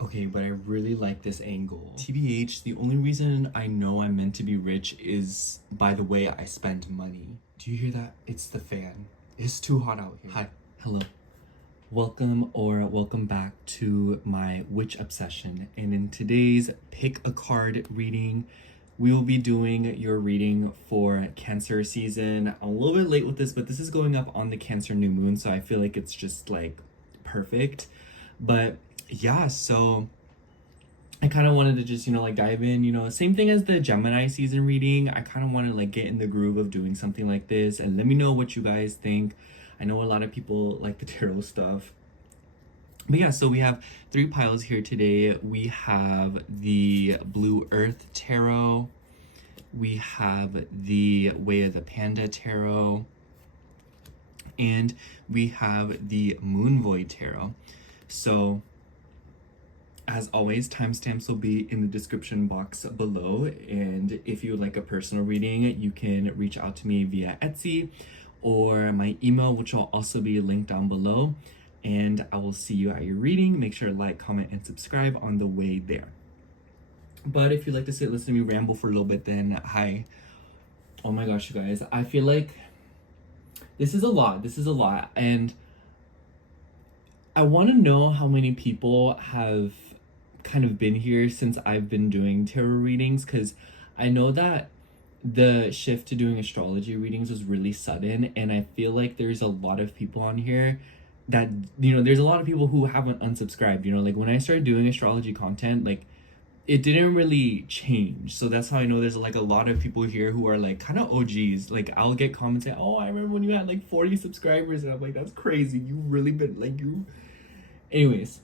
Okay, but I really like this angle. TBH, the only reason I know I'm meant to be rich is by the way I spend money. Do you hear that? It's the fan. It's too hot out here. Hi. Hello. Welcome back to my witch obsession. And in today's pick a card reading, we will be doing your reading for Cancer season. I'm a little bit late with this, but this is going up on the Cancer new moon, so I feel like it's just like perfect. But yeah, so I kind of wanted to just, like dive in, same thing as the Gemini season reading. I kind of want to like get in the groove of doing something like this, and let me know what you guys think. I know a lot of people like the tarot stuff. But yeah, so we have 3 piles here today. We have the Blue Earth Tarot. We have the Way of the Panda Tarot. And we have the Moon Void Tarot. So, as always, timestamps will be in the description box below. And if you would like a personal reading, you can reach out to me via Etsy or my email, which will also be linked down below. And I will see you at your reading. Make sure to like, comment, and subscribe on the way there. But if you'd like to sit, listen to me ramble for a little bit, then hi. Oh my gosh, you guys. I feel like this is a lot. And I want to know how many people have kind of been here since I've been doing tarot readings, because I know that the shift to doing astrology readings was really sudden, and I feel like there's a lot of people on here that, there's a lot of people who haven't unsubscribed. Like when I started doing astrology content, like it didn't really change. So that's how I know there's like a lot of people here who are like kind of OGs. Like I'll get comments saying, oh, I remember when you had like 40 subscribers, and I'm like, that's crazy. You really been like you. Anyways,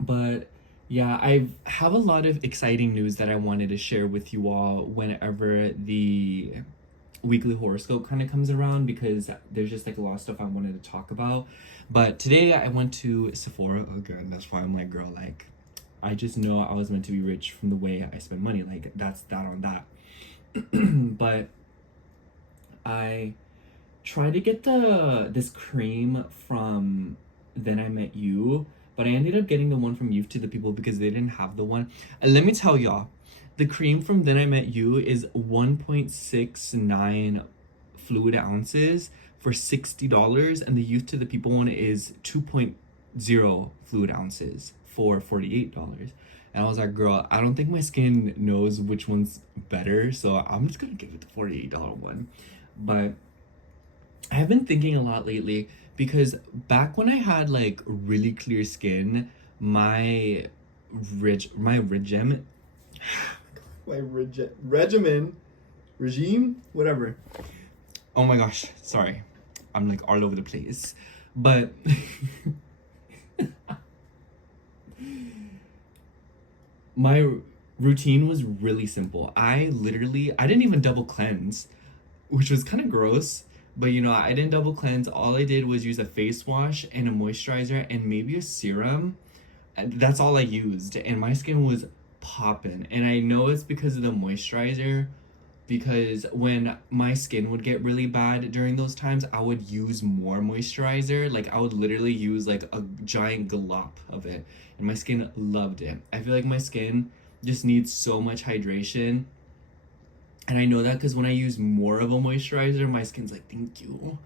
but yeah, I have a lot of exciting news that I wanted to share with you all whenever the weekly horoscope kind of comes around, because there's just like a lot of stuff I wanted to talk about. But today I went to Sephora again. That's why I'm like, girl, like I just know I was meant to be rich from the way I spend money. Like that's that on that. But I tried to get this cream from Then I Met You, but I ended up getting the one from Youth to the People because they didn't have the one. And let me tell y'all, the cream from Then I Met You is 1.69 fluid ounces for $60, and the Youth to the People one is 2.0 fluid ounces for $48. And I was like, girl, I don't think my skin knows which one's better, so I'm just gonna give it the $48 one. But I have been thinking a lot lately, because back when I had like really clear skin, my regime, whatever. Oh my gosh, sorry. I'm like all over the place. But my routine was really simple. I didn't even double cleanse, which was kind of gross. But I didn't double cleanse. All I did was use a face wash and a moisturizer and maybe a serum. And that's all I used. And my skin was popping. And I know it's because of the moisturizer, because when my skin would get really bad during those times, I would use more moisturizer. Like I would literally use like a giant glop of it. And my skin loved it. I feel like my skin just needs so much hydration. And I know that because when I use more of a moisturizer, my skin's like, thank you.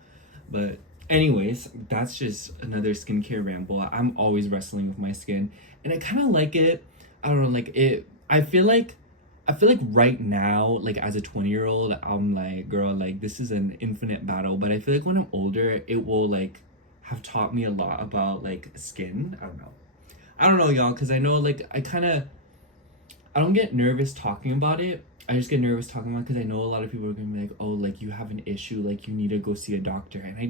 But anyways, that's just another skincare ramble. I'm always wrestling with my skin, and I kind of like it. I don't know, like it. I feel like right now, like as a 20-year-old, I'm like, girl, like this is an infinite battle. But I feel like when I'm older, it will like have taught me a lot about like skin. I don't know, y'all, because I know like I don't get nervous talking about it. I just get nervous talking about it because I know a lot of people are gonna be like, oh, like you have an issue, like you need to go see a doctor. And I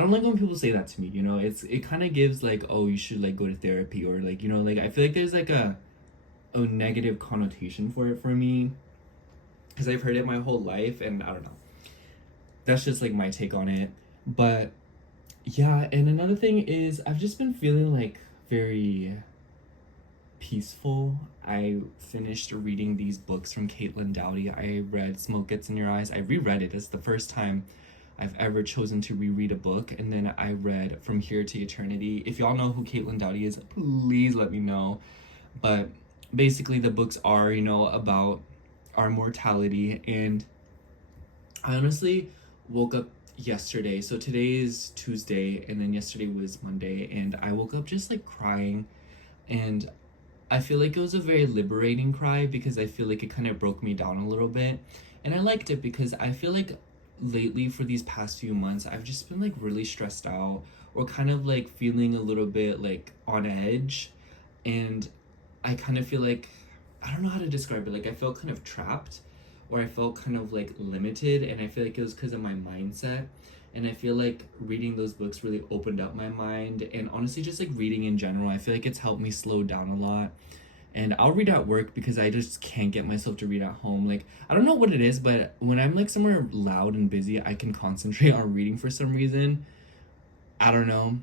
don't like when people say that to me, it kind of gives like, oh, you should like go to therapy, or like, like I feel like there's like a negative connotation for it for me, because I've heard it my whole life, and I don't know. That's just like my take on it. But yeah, and another thing is I've just been feeling like very peaceful. I finished reading these books from Caitlin Doughty. I read Smoke Gets in Your Eyes. I reread it. It's the first time I've ever chosen to reread a book. And then I read From Here to Eternity. If y'all know who Caitlin Doughty is, please let me know. But basically the books are, you know, about our mortality. And I honestly woke up yesterday. So today is Tuesday, and then yesterday was Monday, and I woke up just like crying. And I feel like it was a very liberating cry because I feel like it kind of broke me down a little bit. And I liked it because I feel like lately for these past few months, I've just been like really stressed out or kind of like feeling a little bit like on edge. And I kind of feel like, I don't know how to describe it. Like I felt kind of trapped, or I felt kind of like limited. And I feel like it was because of my mindset. And I feel like reading those books really opened up my mind. And honestly, just like reading in general, I feel like it's helped me slow down a lot. And I'll read at work because I just can't get myself to read at home. Like, I don't know what it is, but when I'm like somewhere loud and busy, I can concentrate on reading for some reason. I don't know.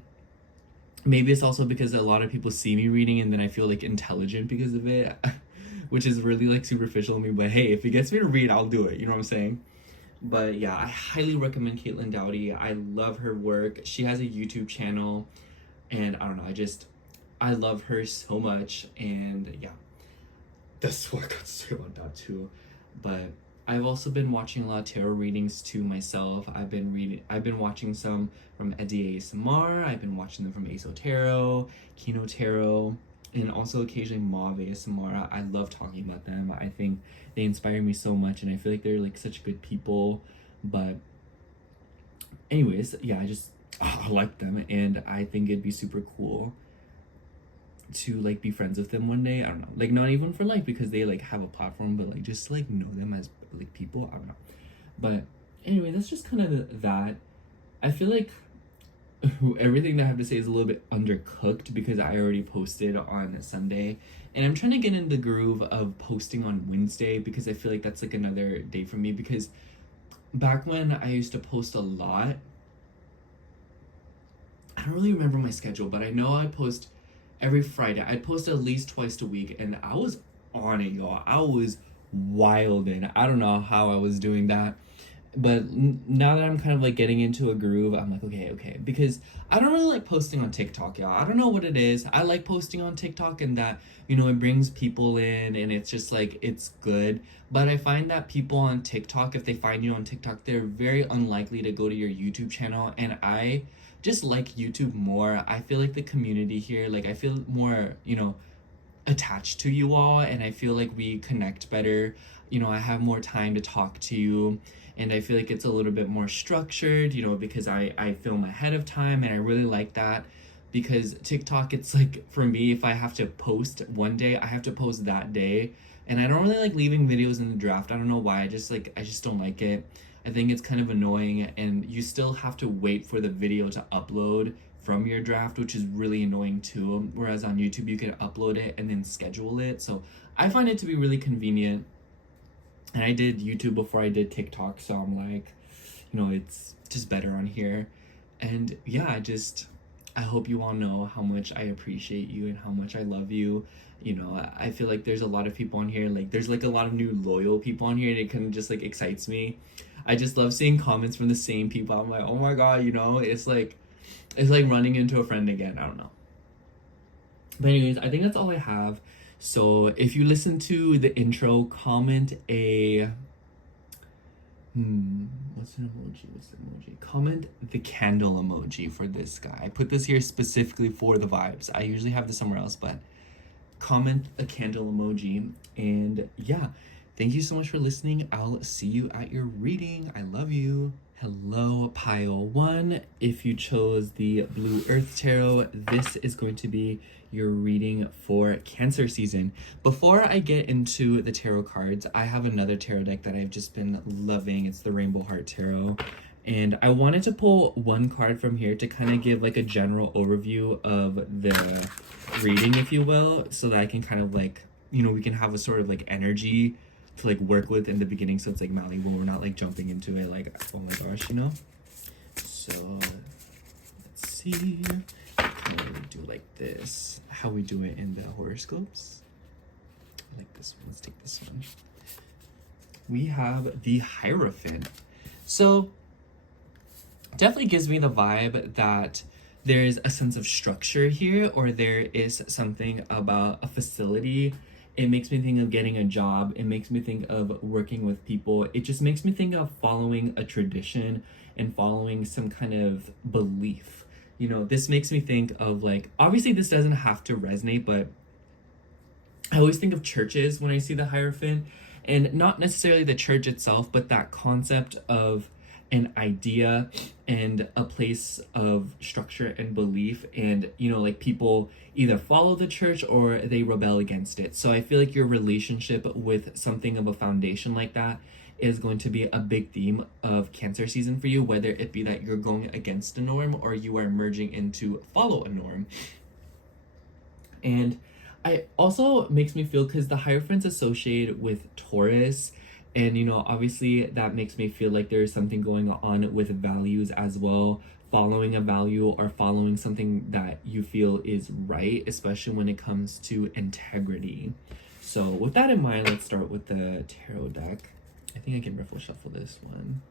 Maybe it's also because a lot of people see me reading and then I feel like intelligent because of it, which is really like superficial of me. But hey, if it gets me to read, I'll do it. You know what I'm saying? But yeah, I highly recommend Caitlin Doughty. I love her work. She has a YouTube channel, and I don't know, I love her so much. And yeah, that's what I got to say about that too. But I've also been watching a lot of tarot readings to myself. I've been watching some from Eddie ASMR. I've been watching them from Aso Tarot, Kino Tarot, and also occasionally Mauve ASMR. I love talking about them. I think they inspire me so much, and I feel like they're like such good people. But anyways, yeah, I like them, and I think it'd be super cool to like be friends with them one day. I don't know, like not even for life because they like have a platform, but like just like know them as like people. I don't know. But anyway, that's just kind of that. I feel like everything that I have to say is a little bit undercooked because I already posted on Sunday, and I'm trying to get in the groove of posting on Wednesday because I feel like that's like another day for me. Because back when I used to post a lot, I don't really remember my schedule, but I know I post every Friday. I'd post at least twice a week, and I was on it, y'all. I was wilding. I don't know how I was doing that. But now that I'm kind of like getting into a groove, I'm like, okay. Because I don't really like posting on TikTok, y'all. I don't know what it is. I like posting on TikTok and that, you know, it brings people in and it's just like, it's good. But I find that people on TikTok, if they find you on TikTok, they're very unlikely to go to your YouTube channel. And I just like YouTube more. I feel like the community here, like I feel more, you know, attached to you all, and I feel like we connect better. You know, I have more time to talk to you, and I feel like it's a little bit more structured, you know, because I film ahead of time, and I really like that. Because TikTok, it's like, for me, if I have to post one day, I have to post that day, and I don't really like leaving videos in the draft. I don't know why. I just don't like it. I think it's kind of annoying, and you still have to wait for the video to upload from your draft, which is really annoying too. Whereas on YouTube, you can upload it and then schedule it. So I find it to be really convenient. And I did YouTube before I did TikTok, so I'm like, you know, it's just better on here. And yeah, I hope you all know how much I appreciate you and how much I love you. You know, I feel like there's a lot of people on here, like there's like a lot of new loyal people on here, and it kind of just like excites me. I just love seeing comments from the same people. I'm like, oh my God, you know, it's like running into a friend again. I don't know. But anyways, I think that's all I have. So if you listen to the intro, comment a what's the emoji? Comment the candle emoji for this guy. I put this here specifically for the vibes. I usually have this somewhere else, but comment a candle emoji. And yeah, thank you so much for listening. I'll see you at your reading. I love you. Hello, pile one. If you chose the Blue Earth Tarot, this is going to be your reading for Cancer season. Before I get into the tarot cards, I have another tarot deck that I've just been loving. It's the Rainbow Heart Tarot. And I wanted to pull one card from here to kind of give like a general overview of the reading, if you will, so that I can kind of like, you know, we can have a sort of like energy to like work with in the beginning, so it's like malleable, we're not like jumping into it like, oh my gosh, you know. So let's see, kind of do like this, how we do it in the horoscopes. I like this one. Let's take this one. We have the Hierophant. So definitely gives me the vibe that there's a sense of structure here, or there is something about a facility. It makes me think of getting a job. It makes me think of working with people. It just makes me think of following a tradition and following some kind of belief. You know, this makes me think of like, obviously this doesn't have to resonate, but I always think of churches when I see the Hierophant, and not necessarily the church itself, but that concept of an idea and a place of structure and belief. And, you know, like people either follow the church or they rebel against it. So I feel like your relationship with something of a foundation like that is going to be a big theme of Cancer season for you, whether it be that you're going against a norm or you are merging into follow a norm. And I also makes me feel, because the Hierophant's associated with Taurus, and you know, obviously that makes me feel like there is something going on with values as well, following a value or following something that you feel is right, especially when it comes to integrity. So with that in mind, let's start with the tarot deck. I think I can riffle shuffle this one.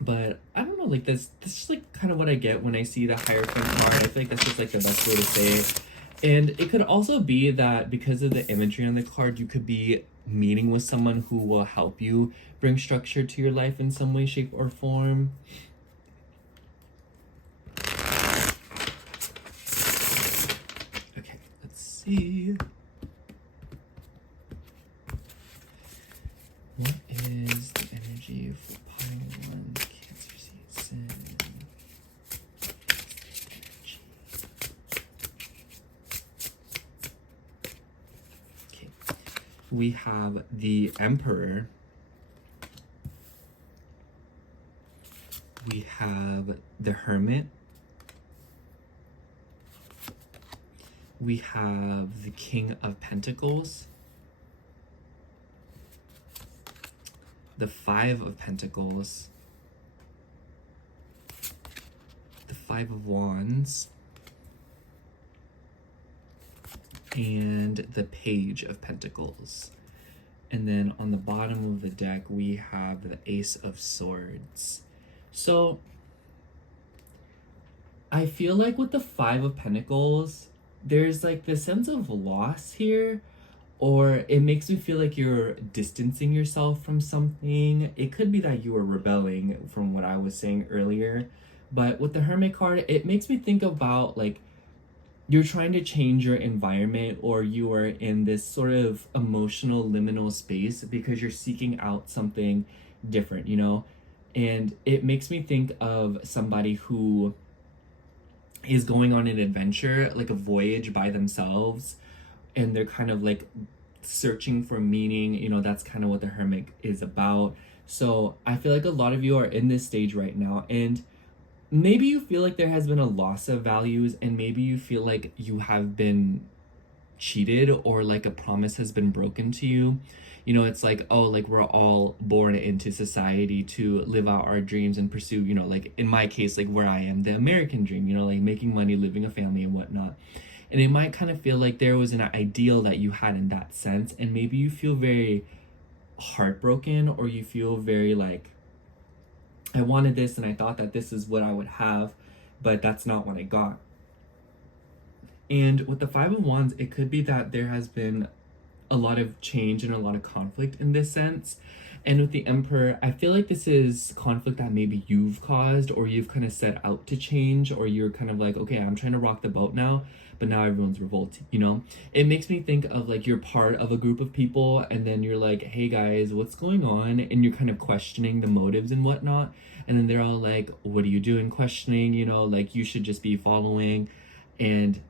But I don't know, like this is like kind of what I get when I see the Hierophant card. I feel like that's just like the best way to say it. And it could also be that because of the imagery on the card, you could be meeting with someone who will help you bring structure to your life in some way, shape, or form. Okay, let's see. What is the energy for Pile 1 Cancer season? Okay, we have the Emperor. We have the Hermit. We have the King of Pentacles. The Five of Pentacles, the Five of Wands, and the Page of Pentacles. And then on the bottom of the deck, we have the Ace of Swords. So I feel like with the Five of Pentacles, there's like this sense of loss here, or it makes me feel like you're distancing yourself from something. It could be that you are rebelling from what I was saying earlier. But with the Hermit card, it makes me think about like you're trying to change your environment, or you are in this sort of emotional liminal space because you're seeking out something different, you know? And it makes me think of somebody who is going on an adventure, like a voyage by themselves, and they're kind of like searching for meaning. You know, that's kind of what the Hermit is about. So I feel like a lot of you are in this stage right now, and maybe you feel like there has been a loss of values, and maybe you feel like you have been cheated, or like a promise has been broken to you. You know, it's like, oh, like we're all born into society to live out our dreams and pursue, you know, like in my case, like where I am, the American dream, you know, like making money, living a family and whatnot. And it might kind of feel like there was an ideal that you had in that sense. And maybe you feel very heartbroken, or you feel very like, I wanted this and I thought that this is what I would have, but that's not what I got. And with the Five of Wands, it could be that there has been a lot of change and a lot of conflict in this sense. And with the Emperor, I feel like this is conflict that maybe you've caused, or you've kind of set out to change, or you're kind of like, okay, I'm trying to rock the boat now, but now everyone's revolting, you know? It makes me think of like you're part of a group of people, and then you're like, hey guys, what's going on? And you're kind of questioning the motives and whatnot. And then they're all like, what are you doing questioning? You know, like you should just be following and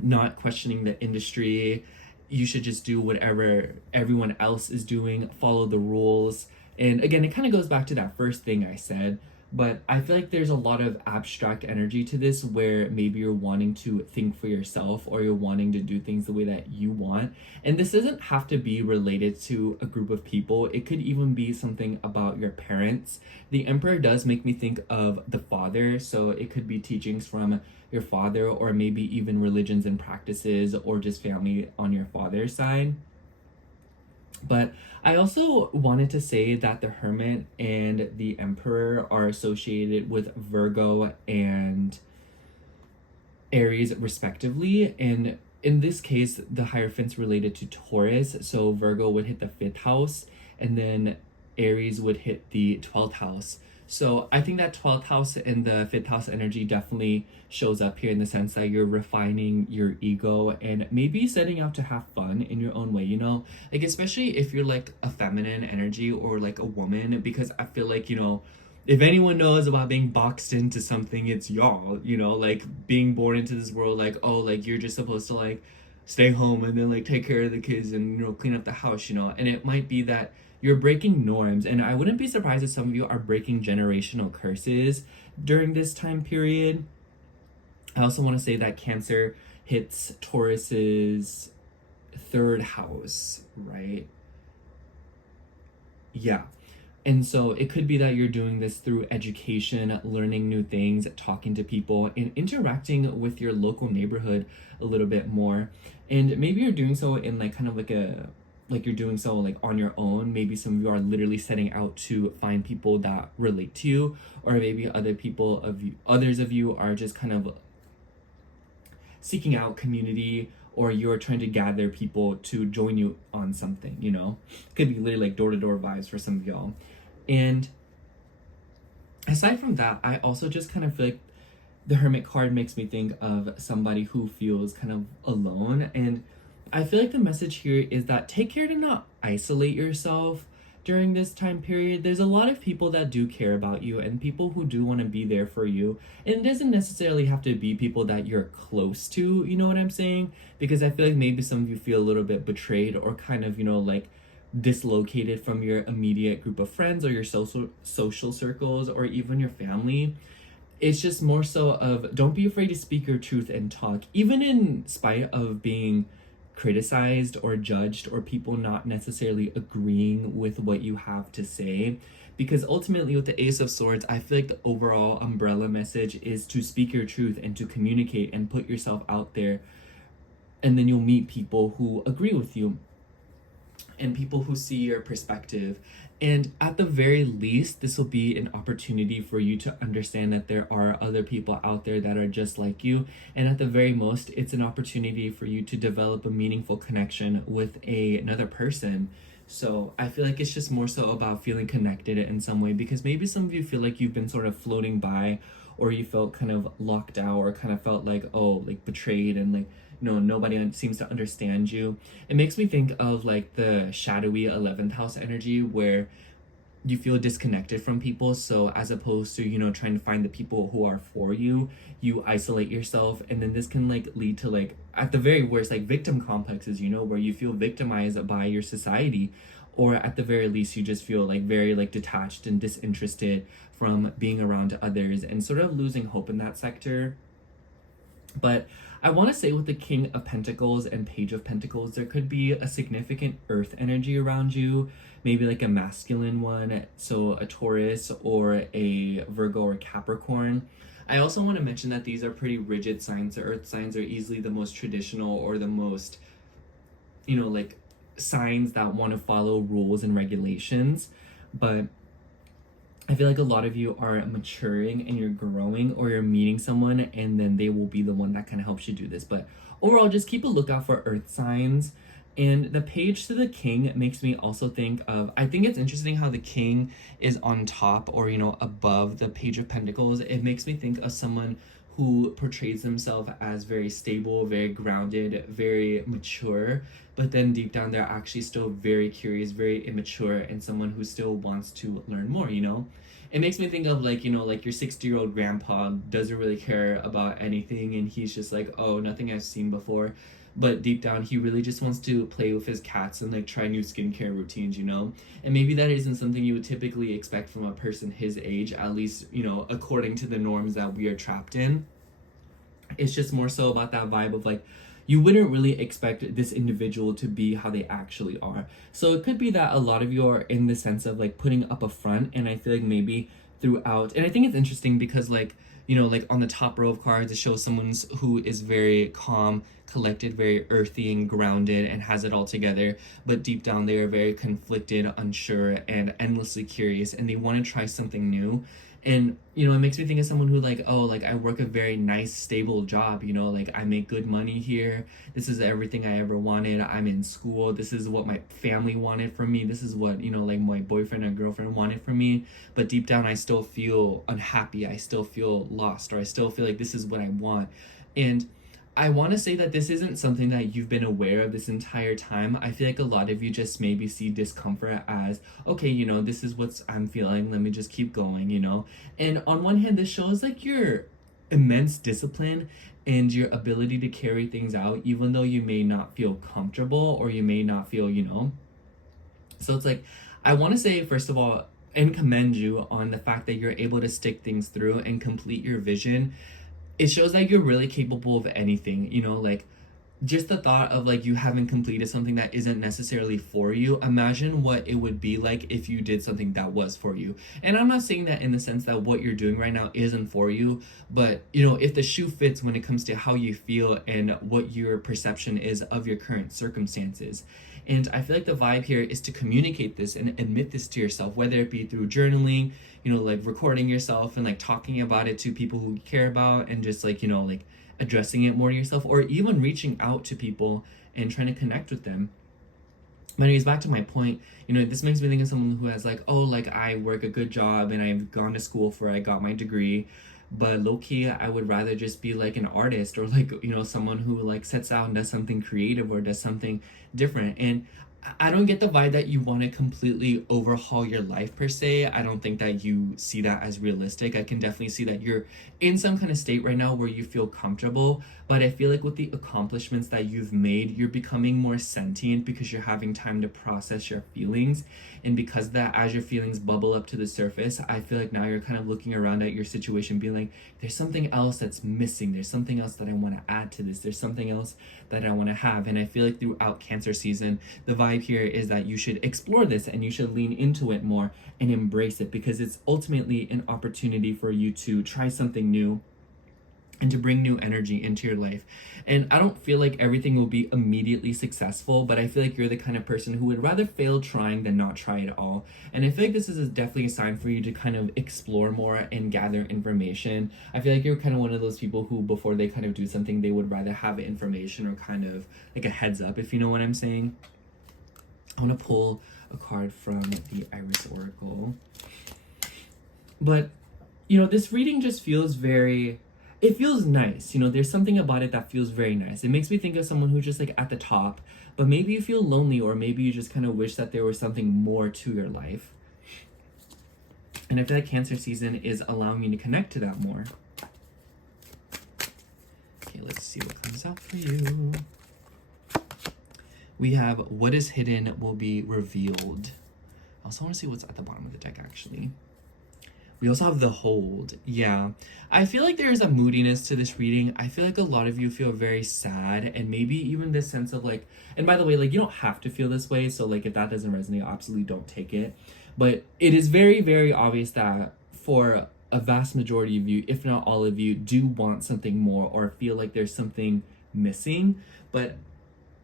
not questioning the industry. You should just do whatever everyone else is doing, follow the rules. And again, it kind of goes back to that first thing I said, but I feel like there's a lot of abstract energy to this, where maybe you're wanting to think for yourself, or you're wanting to do things the way that you want. And this doesn't have to be related to a group of people. It could even be something about your parents. The Emperor does make me think of the father, so it could be teachings from your father, or maybe even religions and practices, or just family on your father's side. But I also wanted to say that the Hermit and the Emperor are associated with Virgo and Aries respectively, and in this case the Hierophant's related to Taurus, so Virgo would hit the 5th house and then Aries would hit the 12th house. So I think that 12th house and the 5th house energy definitely shows up here in the sense that you're refining your ego and maybe setting out to have fun in your own way, you know? Like, especially if you're like a feminine energy or like a woman, because I feel like, you know, if anyone knows about being boxed into something, it's y'all, you know, like being born into this world, like, oh, like you're just supposed to like stay home and then like take care of the kids and, you know, clean up the house, you know. And it might be that you're breaking norms, and I wouldn't be surprised if some of you are breaking generational curses during this time period. I also want to say that Cancer hits Taurus's 3rd house, right? Yeah. And so it could be that you're doing this through education, learning new things, talking to people, and interacting with your local neighborhood a little bit more. And maybe you're doing so in like kind of like like you're doing so like on your own. Maybe some of you are literally setting out to find people that relate to you, or maybe others of you are just kind of seeking out community, or you're trying to gather people to join you on something, you know? It could be literally like door-to-door vibes for some of y'all. And aside from that, I also just kind of feel like the Hermit card makes me think of somebody who feels kind of alone. And I feel like the message here is that take care to not isolate yourself during this time period. There's a lot of people that do care about you and people who do want to be there for you. And it doesn't necessarily have to be people that you're close to, you know what I'm saying? Because I feel like maybe some of you feel a little bit betrayed or kind of, you know, like dislocated from your immediate group of friends or your social circles or even your family. It's just more so of don't be afraid to speak your truth and talk, even in spite of being criticized or judged or people not necessarily agreeing with what you have to say. Because ultimately with the Ace of Swords, I feel like the overall umbrella message is to speak your truth and to communicate and put yourself out there, and then you'll meet people who agree with you and people who see your perspective. And at the very least, this will be an opportunity for you to understand that there are other people out there that are just like you. And at the very most, it's an opportunity for you to develop a meaningful connection with another person. So I feel like it's just more so about feeling connected in some way, because maybe some of you feel like you've been sort of floating by, or you felt kind of locked out, or kind of felt like, oh, like betrayed, and like, no, nobody seems to understand you. It makes me think of like the shadowy 11th house energy where you feel disconnected from people. So as opposed to, you know, trying to find the people who are for you, you isolate yourself. And then this can like lead to like, at the very worst, like victim complexes, you know, where you feel victimized by your society. Or at the very least, you just feel like very like detached and disinterested from being around others and sort of losing hope in that sector. But I want to say with the King of Pentacles and Page of Pentacles, there could be a significant earth energy around you, maybe like a masculine one, so a Taurus or a Virgo or Capricorn. I also want to mention that these are pretty rigid signs. The earth signs are easily the most traditional or the most, you know, like signs that want to follow rules and regulations. But I feel like a lot of you are maturing and you're growing, or you're meeting someone and then they will be the one that kind of helps you do this. But overall, just keep a lookout for earth signs. And the Page to the King makes me also think of, I think it's interesting how the King is on top, or, you know, above the Page of Pentacles. It makes me think of someone who portrays themselves as very stable, very grounded, very mature, but then deep down they're actually still very curious, very immature, and someone who still wants to learn more, you know? It makes me think of like, you know, like your 60-year-old grandpa doesn't really care about anything, and he's just like, oh, nothing I've seen before. But deep down, he really just wants to play with his cats and like try new skincare routines, you know? And maybe that isn't something you would typically expect from a person his age, at least, you know, according to the norms that we are trapped in. It's just more so about that vibe of like, you wouldn't really expect this individual to be how they actually are. So it could be that a lot of you are in the sense of like putting up a front, and I feel like maybe throughout, and I think it's interesting because like you know, like on the top row of cards, it shows someone who is very calm, collected, very earthy and grounded and has it all together. But deep down, they are very conflicted, unsure, and endlessly curious, and they want to try something new. And, you know, it makes me think of someone who like, oh, like I work a very nice, stable job, you know, like I make good money here. This is everything I ever wanted. I'm in school. This is what my family wanted from me. This is what, you know, like my boyfriend or girlfriend wanted from me. But deep down, I still feel unhappy. I still feel lost, or I still feel like this is what I want. And I want to say that this isn't something that you've been aware of this entire time. I feel like a lot of you just maybe see discomfort as, okay, you know, this is what I'm feeling. Let me just keep going, you know? And on one hand, this shows like your immense discipline and your ability to carry things out, even though you may not feel comfortable or you may not feel, you know? So it's like, I want to say, first of all, and commend you on the fact that you're able to stick things through and complete your vision. It shows that you're really capable of anything, you know, like just the thought of like you haven't completed something that isn't necessarily for you. Imagine what it would be like if you did something that was for you. And I'm not saying that in the sense that what you're doing right now isn't for you, but you know, if the shoe fits when it comes to how you feel and what your perception is of your current circumstances. And I feel like the vibe here is to communicate this and admit this to yourself, whether it be through journaling, you know, like recording yourself and like talking about it to people who you care about, and just like, you know, like addressing it more to yourself, or even reaching out to people and trying to connect with them. But anyways, back to my point, you know, this makes me think of someone who has like, oh, like I work a good job and I've gone to school for, I got my degree, but low-key I would rather just be like an artist, or like, you know, someone who like sets out and does something creative or does something different. And I don't get the vibe that you want to completely overhaul your life per se. I don't think that you see that as realistic. I can definitely see that you're in some kind of state right now where you feel comfortable, but I feel like with the accomplishments that you've made, you're becoming more sentient because you're having time to process your feelings. And because of that, as your feelings bubble up to the surface, I feel like now you're kind of looking around at your situation being like, there's something else that's missing. There's something else that I want to add to this. There's something else that I want to have. And I feel like throughout Cancer season, the vibe here is that you should explore this and you should lean into it more and embrace it, because it's ultimately an opportunity for you to try something new and to bring new energy into your life. And I don't feel like everything will be immediately successful, but I feel like you're the kind of person who would rather fail trying than not try at all. And I feel like this is definitely a sign for you to kind of explore more and gather information. I feel like you're kind of one of those people who, before they kind of do something, they would rather have information or kind of like a heads up, if you know what I'm saying. I want to pull a card from the Iris Oracle. But, you know, this reading just feels very, it feels nice. You know, there's something about it that feels very nice. It makes me think of someone who's just like at the top, but maybe you feel lonely, or maybe you just kind of wish that there was something more to your life. And I feel like Cancer season is allowing you to connect to that more. Okay, let's see what comes out for you. We have what is hidden will be revealed. I also want to see what's at the bottom of the deck, actually. We also have the hold. Yeah, I feel like there is a moodiness to this reading. I feel like a lot of you feel very sad, and maybe even this sense of like, and by the way, like you don't have to feel this way. So like if that doesn't resonate, absolutely don't take it. But it is very, very obvious that for a vast majority of you, if not all of you, do want something more or feel like there's something missing. But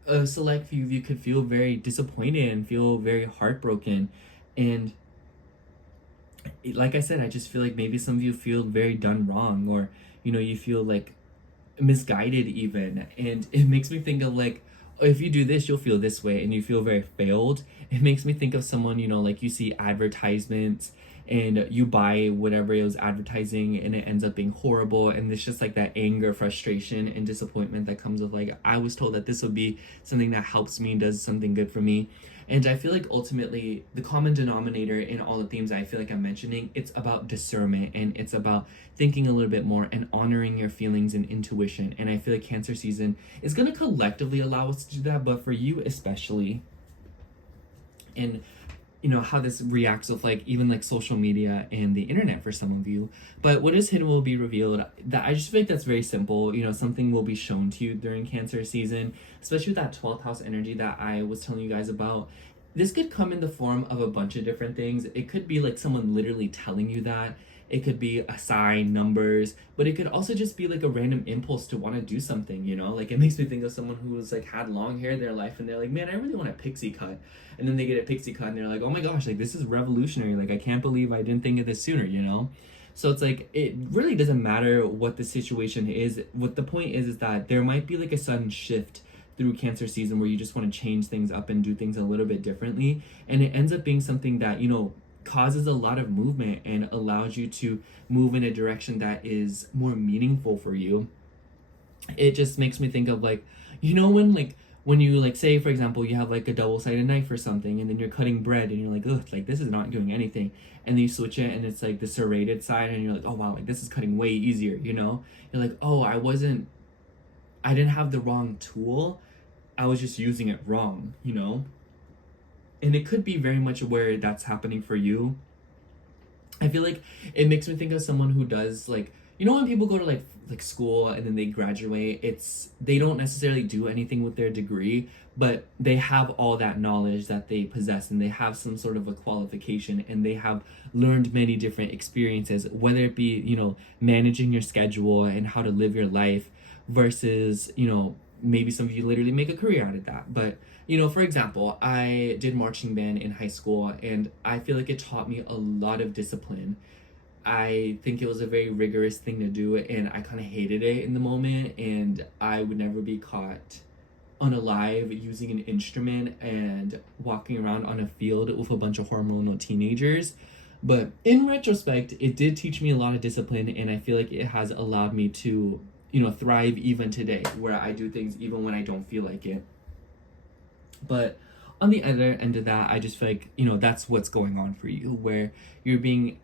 a select few of you could feel very disappointed and feel very heartbroken. And like I said, I just feel like maybe some of you feel very done wrong, or, you know, you feel like misguided even. And it makes me think of like, oh, if you do this, you'll feel this way, and you feel very failed. It makes me think of someone, you know, like you see advertisements and you buy whatever it was advertising and it ends up being horrible, and it's just like that anger, frustration, and disappointment that comes with like, I was told that this would be something that helps me, does something good for me. And I feel like ultimately the common denominator in all the themes I feel like I'm mentioning, it's about discernment, and it's about thinking a little bit more and honoring your feelings and intuition. And I feel like Cancer season is going to collectively allow us to do that, but for you especially, and you know how this reacts with like even like social media and the internet for some of you. But what is hidden will be revealed. That I just feel like that's very simple. You know, something will be shown to you during Cancer season, especially with that 12th house energy that I was telling you guys about. This could come in the form of a bunch of different things. It could be like someone literally telling you that. It could be a sign, numbers, but it could also just be like a random impulse to want to do something, you know? Like, it makes me think of someone who's like had long hair in their life and they're like, man, I really want a pixie cut. And then they get a pixie cut and they're like, oh my gosh, like this is revolutionary. Like, I can't believe I didn't think of this sooner, you know? So it's like, it really doesn't matter what the situation is. What the point is that there might be like a sudden shift through Cancer season where you just want to change things up and do things a little bit differently. And it ends up being something that, you know, causes a lot of movement and allows you to move in a direction that is more meaningful for you. It just makes me think of like, you know, when you like, say for example, you have like a double-sided knife or something and then you're cutting bread and you're like, ugh, like this is not doing anything, and then you switch it and it's like the serrated side and you're like, oh wow, like this is cutting way easier, you know? You're like, oh, I didn't have the wrong tool, I was just using it wrong, you know? And it could be very much where that's happening for you. I feel like it makes me think of someone who does like, you know, when people go to like school and then they graduate, they don't necessarily do anything with their degree, but they have all that knowledge that they possess and they have some sort of a qualification and they have learned many different experiences, whether it be, you know, managing your schedule and how to live your life versus, you know, maybe some of you literally make a career out of that. But, you know, for example, I did marching band in high school and I feel like it taught me a lot of discipline. I think it was a very rigorous thing to do and I kind of hated it in the moment, and I would never be caught unalive using an instrument and walking around on a field with a bunch of hormonal teenagers. But in retrospect, it did teach me a lot of discipline, and I feel like it has allowed me to, you know, thrive even today, where I do things even when I don't feel like it. But on the other end of that, I just feel like, you know, that's what's going on for you, where you're being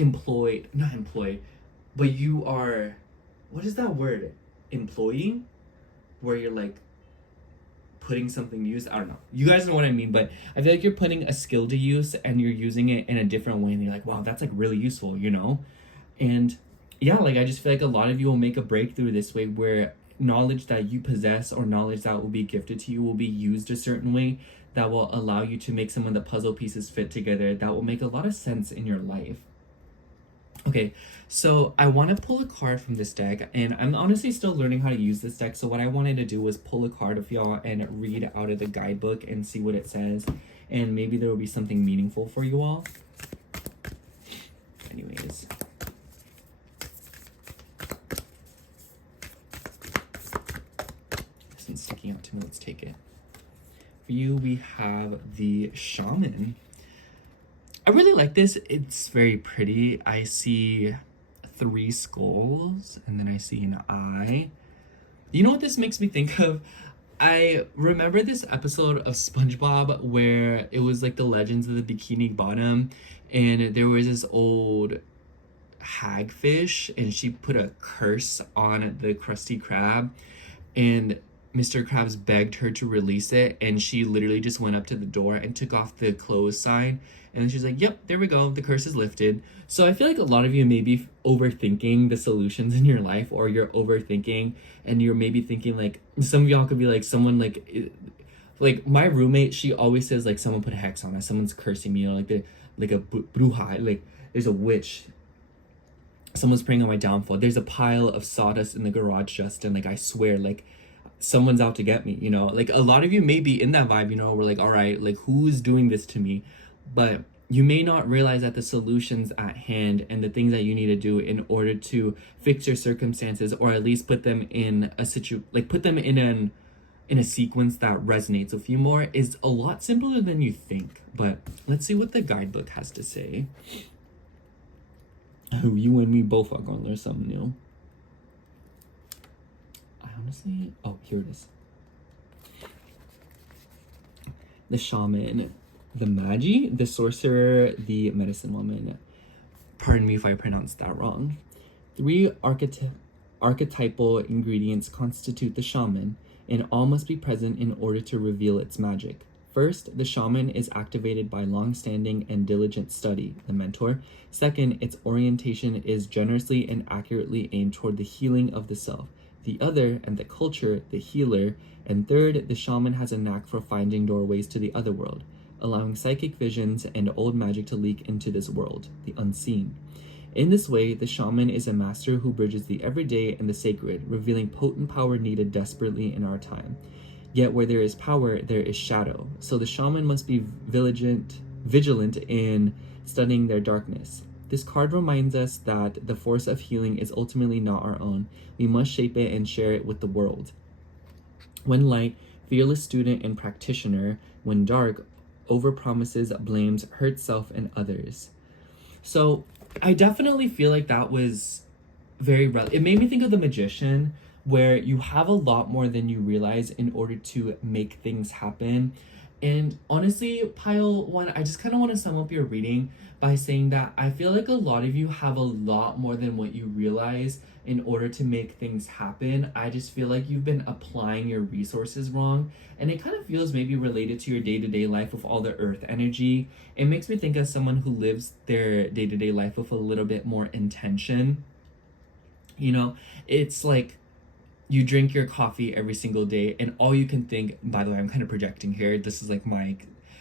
not employed, but you are, what is that word? Employing? Where you're like putting something to use. I don't know. You guys know what I mean, but I feel like you're putting a skill to use and you're using it in a different way and you're like, wow, that's like really useful, you know? And yeah, like I just feel like a lot of you will make a breakthrough this way, where knowledge that you possess or knowledge that will be gifted to you will be used a certain way that will allow you to make some of the puzzle pieces fit together that will make a lot of sense in your life. Okay, so I want to pull a card from this deck, and I'm honestly still learning how to use this deck, so what I wanted to do was pull a card of y'all and read out of the guidebook and see what it says, and maybe there will be something meaningful for you all. Anyways. This one's sticking out to me, let's take it. For you, we have the Shaman. I really like this. It's very pretty. I see 3 skulls and then I see an eye. You know what this makes me think of? I remember this episode of SpongeBob where it was like the Legends of the Bikini Bottom, and there was this old hagfish and she put a curse on the Krusty Krab, and Mr. Krabs begged her to release it, and she literally just went up to the door and took off the close sign, and then she's like, yep, there we go, the curse is lifted. So I feel like a lot of you may be overthinking the solutions in your life, or you're overthinking and you're maybe thinking like, some of y'all could be like someone like my roommate, she always says like someone put a hex on us, someone's cursing me, or like a bruja, like there's a witch, someone's praying on my downfall, there's a pile of sawdust in the garage, Justin, like I swear, like someone's out to get me, you know? Like a lot of you may be in that vibe, you know, we're like, all right, like who's doing this to me? But you may not realize that the solutions at hand and the things that you need to do in order to fix your circumstances, or at least put them in a put them in a sequence that resonates with you more, is a lot simpler than you think. But let's see what the guidebook has to say. Oh, you and me both are gonna learn something new. Honestly, oh, here it is. The Shaman, the Magi, the Sorcerer, the Medicine Woman. Pardon me if I pronounced that wrong. 3 archetypal ingredients constitute the Shaman, and all must be present in order to reveal its magic. First, the Shaman is activated by long-standing and diligent study, the Mentor. Second, its orientation is generously and accurately aimed toward the healing of the self. The other, and the culture, the healer. And third, the Shaman has a knack for finding doorways to the other world, allowing psychic visions and old magic to leak into this world, the unseen. In this way, the shaman is a master who bridges the everyday and the sacred, revealing potent power needed desperately in our time. Yet where there is power, there is shadow. So the shaman must be vigilant in studying their darkness. This card reminds us that the force of healing is ultimately not our own. We must shape it and share it with the world. When light, fearless student and practitioner. When dark, overpromises, blames, hurts self and others. So I definitely feel like that was it made me think of the magician, where you have a lot more than you realize in order to make things happen. And honestly, pile one, I just kind of want to sum up your reading by saying that I feel like a lot of you have a lot more than what you realize in order to make things happen. I just feel like you've been applying your resources wrong, and it kind of feels maybe related to your day-to-day life with all the earth energy. It makes me think of someone who lives their day-to-day life with a little bit more intention. You know, it's like you drink your coffee every single day, and all you can think, by the way, I'm kind of projecting here. This is like my,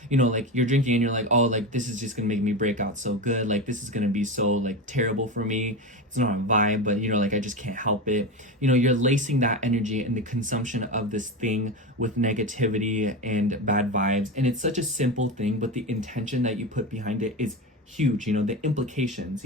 like you're drinking and you're like, oh, like this is just gonna make me break out so good. Like this is gonna be so like terrible for me. It's not a vibe, but like I just can't help it. You're lacing that energy and the consumption of this thing with negativity and bad vibes. And it's such a simple thing, but the intention that you put behind it is huge. The implications,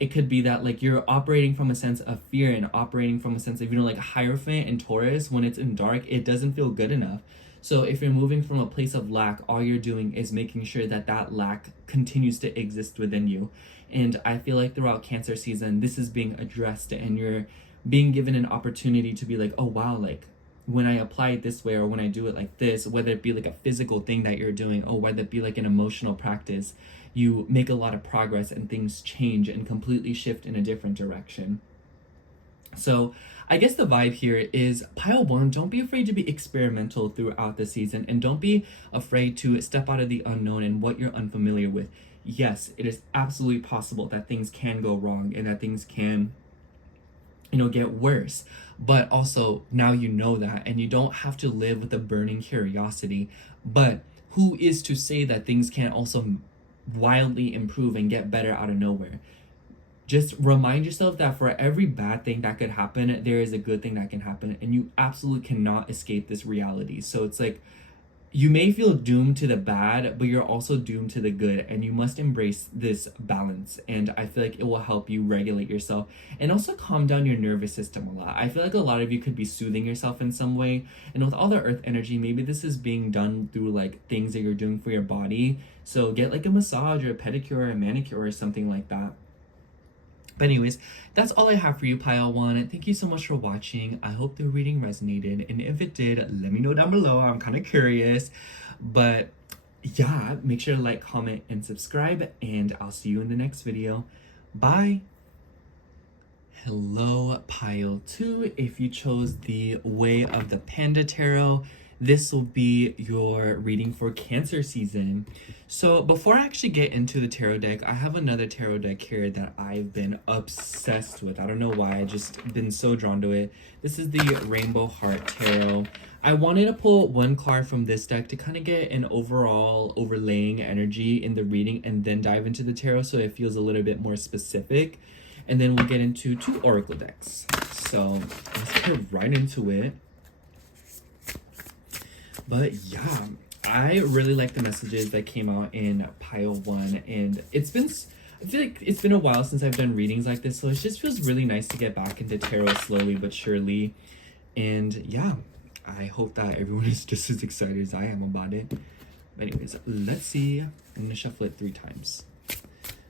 it could be that like you're operating from a sense of fear and operating from a sense of, like Hierophant and Taurus, when it's in dark, it doesn't feel good enough. So if you're moving from a place of lack, all you're doing is making sure that that lack continues to exist within you. And I feel like throughout Cancer season, this is being addressed, and you're being given an opportunity to be like, oh wow, like when I apply it this way, or when I do it like this, whether it be like a physical thing that you're doing, or whether it be like an emotional practice, you make a lot of progress and things change and completely shift in a different direction. So I guess the vibe here is, pile one, don't be afraid to be experimental throughout the season, and don't be afraid to step out of the unknown and what you're unfamiliar with. Yes, it is absolutely possible that things can go wrong and that things can get worse, but also now you know that, and you don't have to live with a burning curiosity. But who is to say that things can't also wildly improve and get better out of nowhere? Just remind yourself that for every bad thing that could happen, there is a good thing that can happen, and you absolutely cannot escape this reality. So it's like, you may feel doomed to the bad, but you're also doomed to the good, and you must embrace this balance. And I feel like it will help you regulate yourself and also calm down your nervous system a lot. I feel like a lot of you could be soothing yourself in some way, and with all the earth energy, maybe this is being done through like things that you're doing for your body. So get like a massage or a pedicure or a manicure or something like that. But anyways, that's all I have for you, pile one. Thank you so much for watching. I hope the reading resonated, and if it did, let me know down below. I'm kind of curious. But yeah, make sure to like, comment, and subscribe, and I'll see you in the next video. Bye. Hello, pile two. If you chose the Way of the Panda Tarot, this will be your reading for Cancer season. So before I actually get into the tarot deck, I have another tarot deck here that I've been obsessed with. I don't know why, I just been so drawn to it. This is the Rainbow Heart Tarot. I wanted to pull one card from this deck to kind of get an overall overlaying energy in the reading, and then dive into the tarot so it feels a little bit more specific. And then we'll get into two oracle decks. So let's get right into it. But yeah, I really like the messages that came out in pile one, and I feel like it's been a while since I've done readings like this, so it just feels really nice to get back into tarot slowly but surely. And yeah, I hope that everyone is just as excited as I am about it. But anyways, let's see. I'm gonna shuffle it 3 times.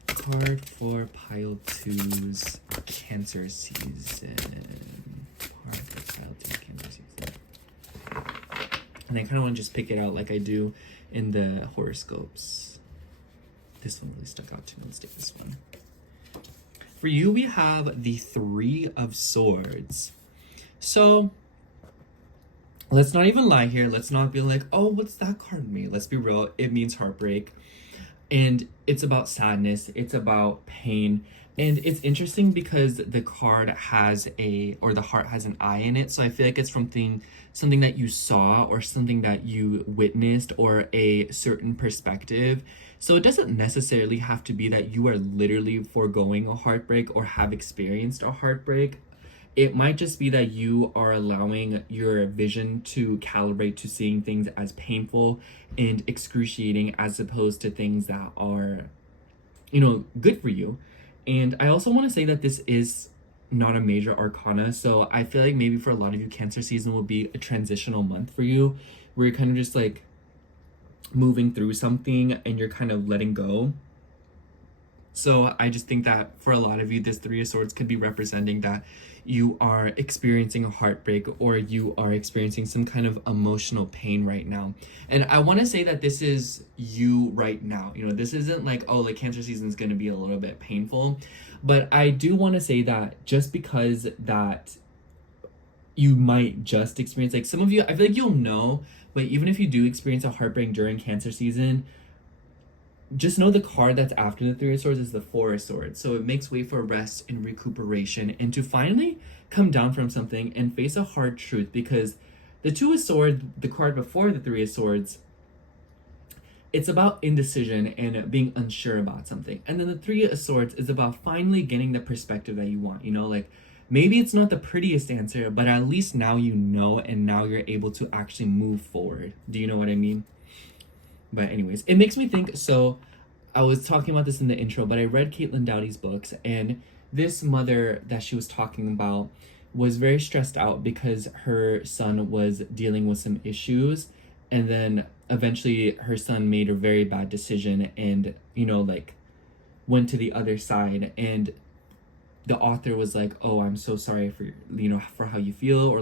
Card for pile two's Cancer season. Card for pile 2's Cancer season. And I kind of want to just pick it out like I do in the horoscopes. This one really stuck out to me. Let's take this one. For you, we have the 3 of Swords. So let's not even lie here. Let's not be like, oh, what's that card mean? Let's be real. It means heartbreak. And it's about sadness. It's about pain. And it's interesting because the card has the heart has an eye in it. So I feel like it's something that you saw, or something that you witnessed, or a certain perspective. So it doesn't necessarily have to be that you are literally foregoing a heartbreak or have experienced a heartbreak. It might just be that you are allowing your vision to calibrate to seeing things as painful and excruciating as opposed to things that are, good for you. And I also want to say that this is not a major arcana. So I feel like maybe for a lot of you, Cancer season will be a transitional month for you where you're kind of just like moving through something and you're kind of letting go. So I just think that for a lot of you, this Three of Swords could be representing that you are experiencing a heartbreak or you are experiencing some kind of emotional pain right now. And I want to say that this is you right now. This isn't like, oh, like Cancer season is going to be a little bit painful. But I do want to say that just because that you might just experience, like some of you, I feel like you'll know, but even if you do experience a heartbreak during Cancer season, just know the card that's after the Three of Swords is the Four of Swords. So it makes way for rest and recuperation and to finally come down from something and face a hard truth, because the Two of Swords, the card before the Three of Swords, it's about indecision and being unsure about something. And then the Three of Swords is about finally getting the perspective that you want. Like maybe it's not the prettiest answer, but at least now you know, and now you're able to actually move forward. Do you know what I mean? But anyways, it makes me think, so I was talking about this in the intro, but I read Caitlin Doughty's books, and this mother that she was talking about was very stressed out because her son was dealing with some issues, and then eventually her son made a very bad decision and, went to the other side, and the author was like, oh, I'm so sorry for, for how you feel, or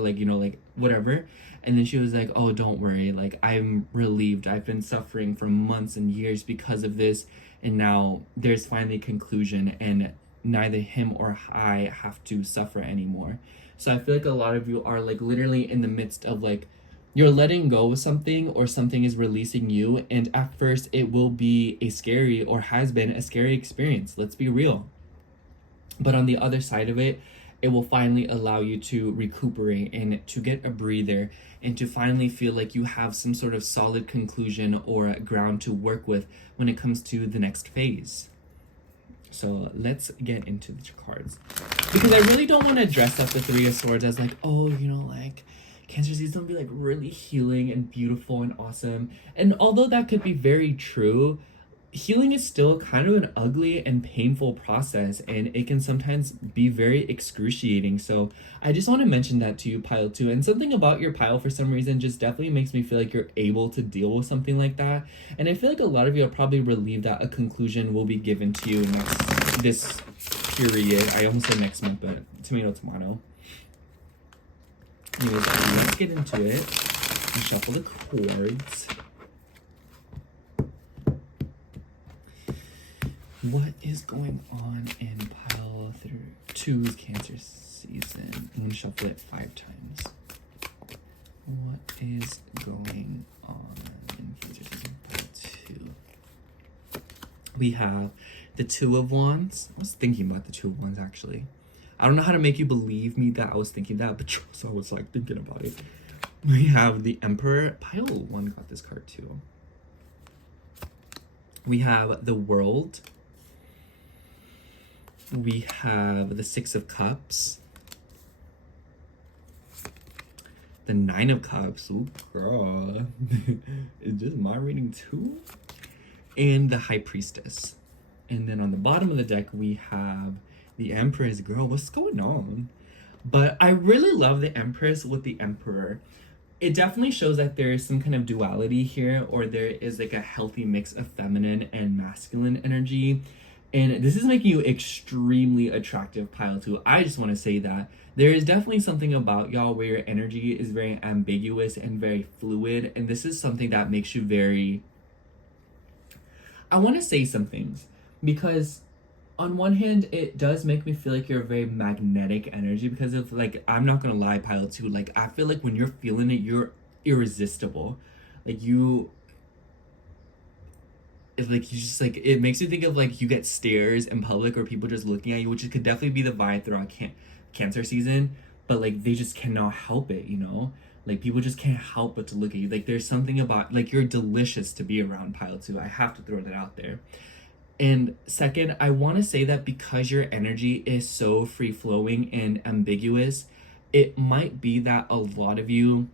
whatever. And then she was like, oh, don't worry. Like, I'm relieved. I've been suffering for months and years because of this. And now there's finally a conclusion, and neither him or I have to suffer anymore. So I feel like a lot of you are like literally in the midst of like, you're letting go of something or something is releasing you. And at first it will be a scary, or has been a scary experience. Let's be real. But on the other side of it, it will finally allow you to recuperate and to get a breather and to finally feel like you have some sort of solid conclusion or ground to work with when it comes to the next phase. So let's get into the cards. Because I really don't want to dress up the Three of Swords as like, oh, like Cancer season will be like really healing and beautiful and awesome. And although that could be very true, healing is still kind of an ugly and painful process, and it can sometimes be very excruciating. So I just want to mention that to you, pile 2. And something about your pile for some reason just definitely makes me feel like you're able to deal with something like that. And I feel like a lot of you are probably relieved that a conclusion will be given to you this period. I almost said next month, but tomato. Anyways, let's get into it and shuffle the cards. What is going on in pile 2's Cancer season? I'm going to shuffle it 5 times. What is going on in Cancer season pile 2? We have the Two of Wands. I was thinking about the Two of Wands, actually. I don't know how to make you believe me that I was thinking that, but trust, I was like thinking about it. We have the Emperor. Pile 1 got this card too. We have the World. We have the Six of Cups, the Nine of Cups. Ooh, girl. Is this my reading too? And the High Priestess. And then on the bottom of the deck, we have the Empress. Girl, what's going on? But I really love the Empress with the Emperor. It definitely shows that there is some kind of duality here, or there is like a healthy mix of feminine and masculine energy. And this is making you extremely attractive, pile 2. I just want to say that there is definitely something about y'all where your energy is very ambiguous and very fluid. And this is something that makes you very... I want to say some things, because on one hand, it does make me feel like you're a very magnetic energy, because of like, I'm not going to lie, pile 2. Like, I feel like when you're feeling it, you're irresistible. Like you... Like, you just like, it makes you think of like you get stares in public or people just looking at you, which could definitely be the vibe throughout Cancer season, but like they just cannot help it, Like, people just can't help but to look at you. Like, there's something about, like, you're delicious to be around, pile 2. I have to throw that out there. And second, I want to say that because your energy is so free flowing and ambiguous, it might be that a lot of you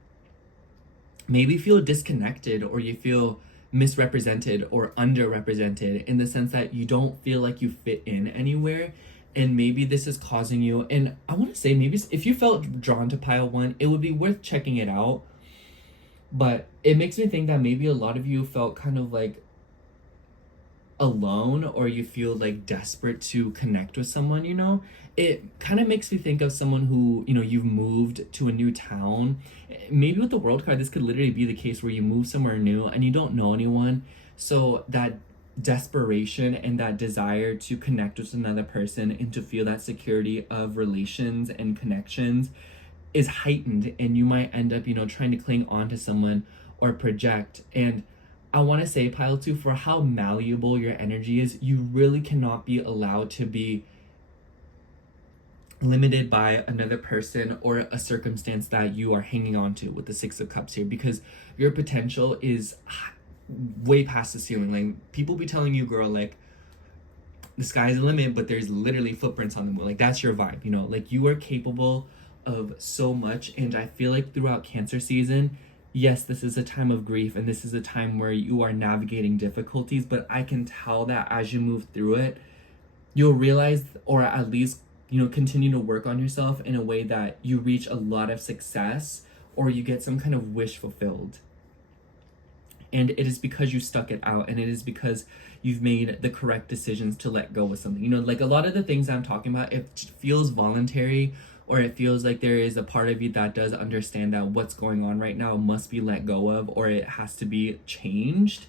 maybe feel disconnected, or you feel misrepresented or underrepresented, in the sense that you don't feel like you fit in anywhere. And maybe this is causing you, and I want to say, maybe if you felt drawn to pile 1, it would be worth checking it out. But it makes me think that maybe a lot of you felt kind of like alone, or you feel like desperate to connect with someone, you know. It kind of makes me think of someone who, you know, you've moved to a new town. Maybe with the world card, this could literally be the case where you move somewhere new and you don't know anyone, so that desperation and that desire to connect with another person and to feel that security of relations and connections is heightened, and you might end up, you know, trying to cling on to someone or project. And I want to say, pile 2, for how malleable your energy is, you really cannot be allowed to be limited by another person or a circumstance that you are hanging on to with the 6 of Cups here, because your potential is way past the ceiling. Like, people be telling you, girl, like, the sky's the limit, but there's literally footprints on the moon. Like, that's your vibe, you know. Like, you are capable of so much. And I feel like throughout Cancer season, yes, this is a time of grief, and this is a time where you are navigating difficulties, but I can tell that as you move through it, you'll realize, or at least, you know, continue to work on yourself in a way that you reach a lot of success, or you get some kind of wish fulfilled. And it is because you stuck it out, and it is because you've made the correct decisions to let go of something. You know, like, a lot of the things I'm talking about, it feels voluntary, or it feels like there is a part of you that does understand that what's going on right now must be let go of, or it has to be changed.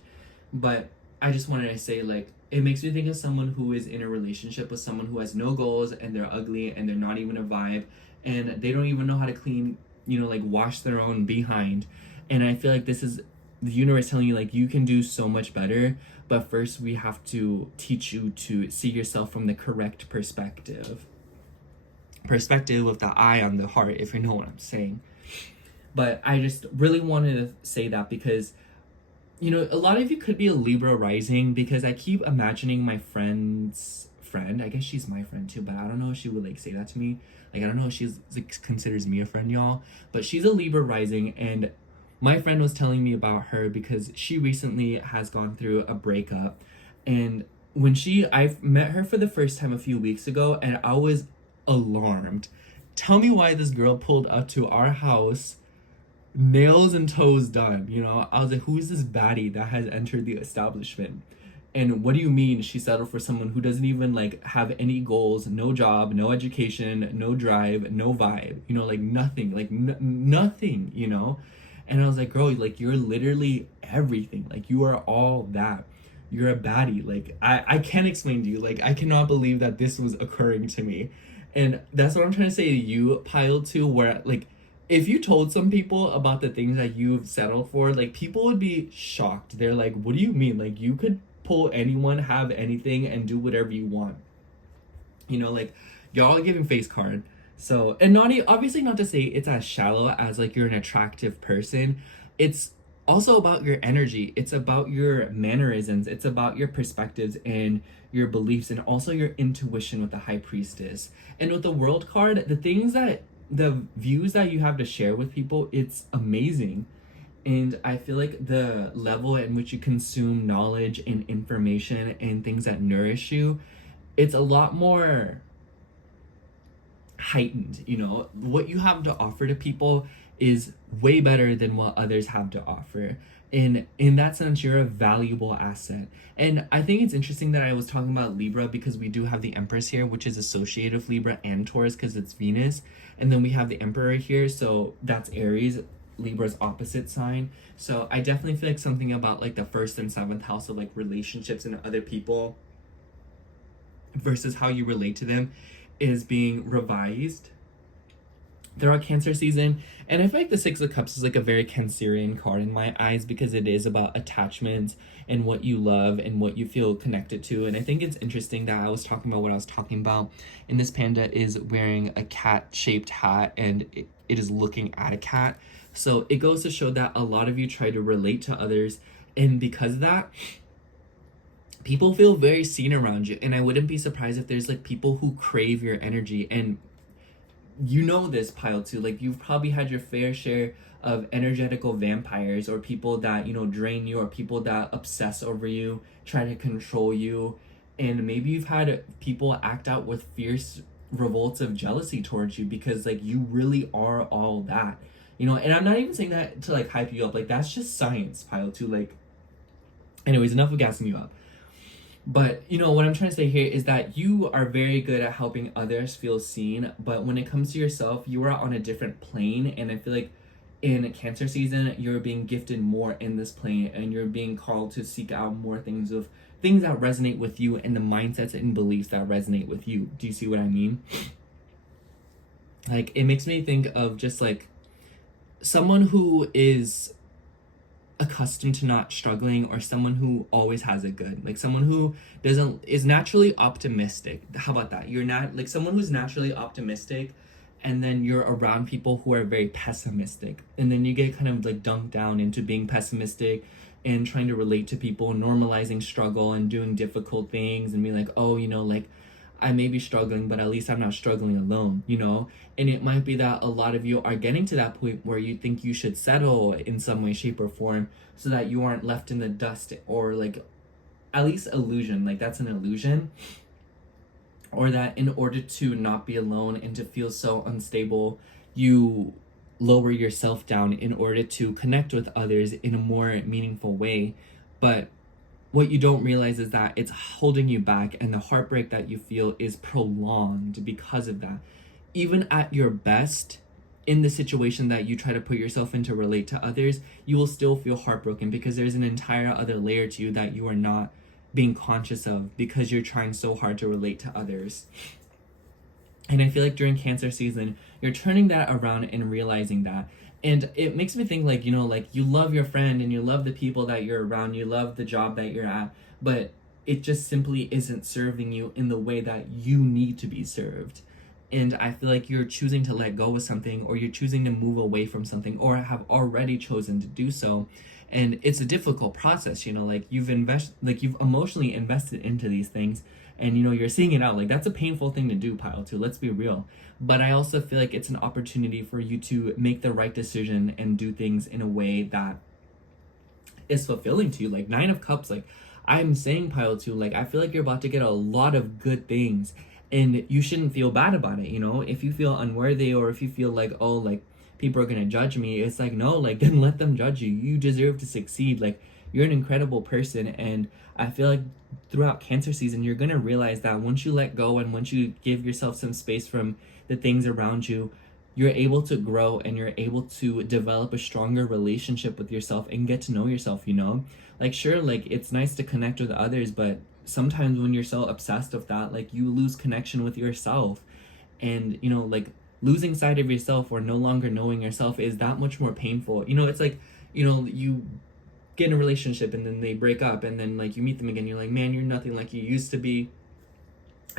But I just wanted to say, like, it makes me think of someone who is in a relationship with someone who has no goals, and they're ugly, and they're not even a vibe, and they don't even know how to clean, you know, like, wash their own behind. And I feel like this is the universe telling you, like, you can do so much better, but first we have to teach you to see yourself from the correct perspective with the eye on the heart, if you know what I'm saying. But I just really wanted to say that because, you know, a lot of you could be a Libra rising, because I keep imagining my friend's friend. I guess she's my friend too, but I don't know if she would, like, say that to me. Like, I don't know if she's, like, considers me a friend, y'all. But she's a Libra rising, and my friend was telling me about her because she recently has gone through a breakup. And when I met her for the first time a few weeks ago, and I was alarmed. Tell me why this girl pulled up to our house, nails and toes done, you know. I was like, who is this baddie that has entered the establishment? And what do you mean she settled for someone who doesn't even, like, have any goals, no job, no education, no drive, no vibe, you know, like, nothing, like, nothing, you know. And I was like, girl, like, you're literally everything. Like, you are all that. You're a baddie. Like, I can't explain to you. Like, I cannot believe that this was occurring to me. And that's what I'm trying to say to you, pile 2, where, like, if you told some people about the things that you've settled for, like, people would be shocked. They're like, what do you mean? Like, you could pull anyone, have anything, and do whatever you want. You know, like, y'all are giving face card. So, and obviously not to say it's as shallow as, like, you're an attractive person. It's also about your energy. It's about your mannerisms. It's about your perspectives and your beliefs, and also your intuition with the High Priestess. And with the World card, the views that you have to share with people, it's amazing. And I feel like the level in which you consume knowledge and information and things that nourish you, it's a lot more heightened. You know, what you have to offer to people is way better than what others have to offer. And in that sense, you're a valuable asset. And I think it's interesting that I was talking about Libra, because we do have the Empress here, which is associated with Libra and Taurus because it's Venus. And then we have the Emperor here, so that's Aries, Libra's opposite sign. So I definitely feel like something about, like, the 1st and 7th house of, like, relationships and other people versus how you relate to them is being revised throughout Cancer season. And I feel like the 6 of Cups is, like, a very Cancerian card in my eyes, because it is about attachments and what you love and what you feel connected to. And I think it's interesting that I was talking about what I was talking about. And this panda is wearing a cat-shaped hat, and it is looking at a cat. So it goes to show that a lot of you try to relate to others, and because of that, people feel very seen around you. And I wouldn't be surprised if there's like people who crave your energy. And you know this, pile too, like you've probably had your fair share of energetical vampires, or people that, you know, drain you, or people that obsess over you, try to control you. And maybe you've had people act out with fierce revolts of jealousy towards you, because like you really are all that, you know. And I'm not even saying that to like hype you up, like that's just science, pile too. Like, anyways, enough of gassing you up. But, you know, what I'm trying to say here is that you are very good at helping others feel seen. But when it comes to yourself, you are on a different plane. And I feel like in Cancer season, you're being gifted more in this plane. And you're being called to seek out more things that resonate with you, and the mindsets and beliefs that resonate with you. Do you see what I mean? Like, it makes me think of just like someone who is accustomed to not struggling, or someone who always has it good, like someone who is naturally optimistic. How about that? You're not like someone who's naturally optimistic, and then you're around people who are very pessimistic, and then you get kind of like dunked down into being pessimistic and trying to relate to people, normalizing struggle and doing difficult things, and be like, oh, you know, like I may be struggling, but at least I'm not struggling alone, you know? And it might be that a lot of you are getting to that point where you think you should settle in some way, shape, or form, so that you aren't left in the dust, or like at least illusion, like that's an illusion. Or that in order to not be alone and to feel so unstable, you lower yourself down in order to connect with others in a more meaningful way. But what you don't realize is that it's holding you back, and the heartbreak that you feel is prolonged because of that. Even at your best, in the situation that you try to put yourself in to relate to others, you will still feel heartbroken, because there's an entire other layer to you that you are not being conscious of, because you're trying so hard to relate to others. And I feel like during Cancer season, you're turning that around and realizing that. And it makes me think, like, you know, like you love your friend and you love the people that you're around, you love the job that you're at, but it just simply isn't serving you in the way that you need to be served. And I feel like you're choosing to let go of something, or you're choosing to move away from something, or have already chosen to do so. And it's a difficult process, you know, like you've emotionally invested into these things, and you know, you're seeing it out. Like that's a painful thing to do, pile too, let's be real. But I also feel like it's an opportunity for you to make the right decision and do things in a way that is fulfilling to you. Like 9 of Cups, like I'm saying, pile too, like I feel like you're about to get a lot of good things, and you shouldn't feel bad about it, you know? If you feel unworthy, or if you feel like, oh, like people are gonna judge me, it's like, no, like then let them judge you. You deserve to succeed. Like you're an incredible person. And I feel like throughout Cancer season, you're gonna realize that once you let go, and once you give yourself some space from the things around you, you're able to grow, and you're able to develop a stronger relationship with yourself and get to know yourself, you know? Like sure, like it's nice to connect with others, but sometimes when you're so obsessed with that, like you lose connection with yourself. And you know, like losing sight of yourself, or no longer knowing yourself, is that much more painful. You know, it's like, you know, you get in a relationship and then they break up, and then like you meet them again, you're like, man, you're nothing like you used to be.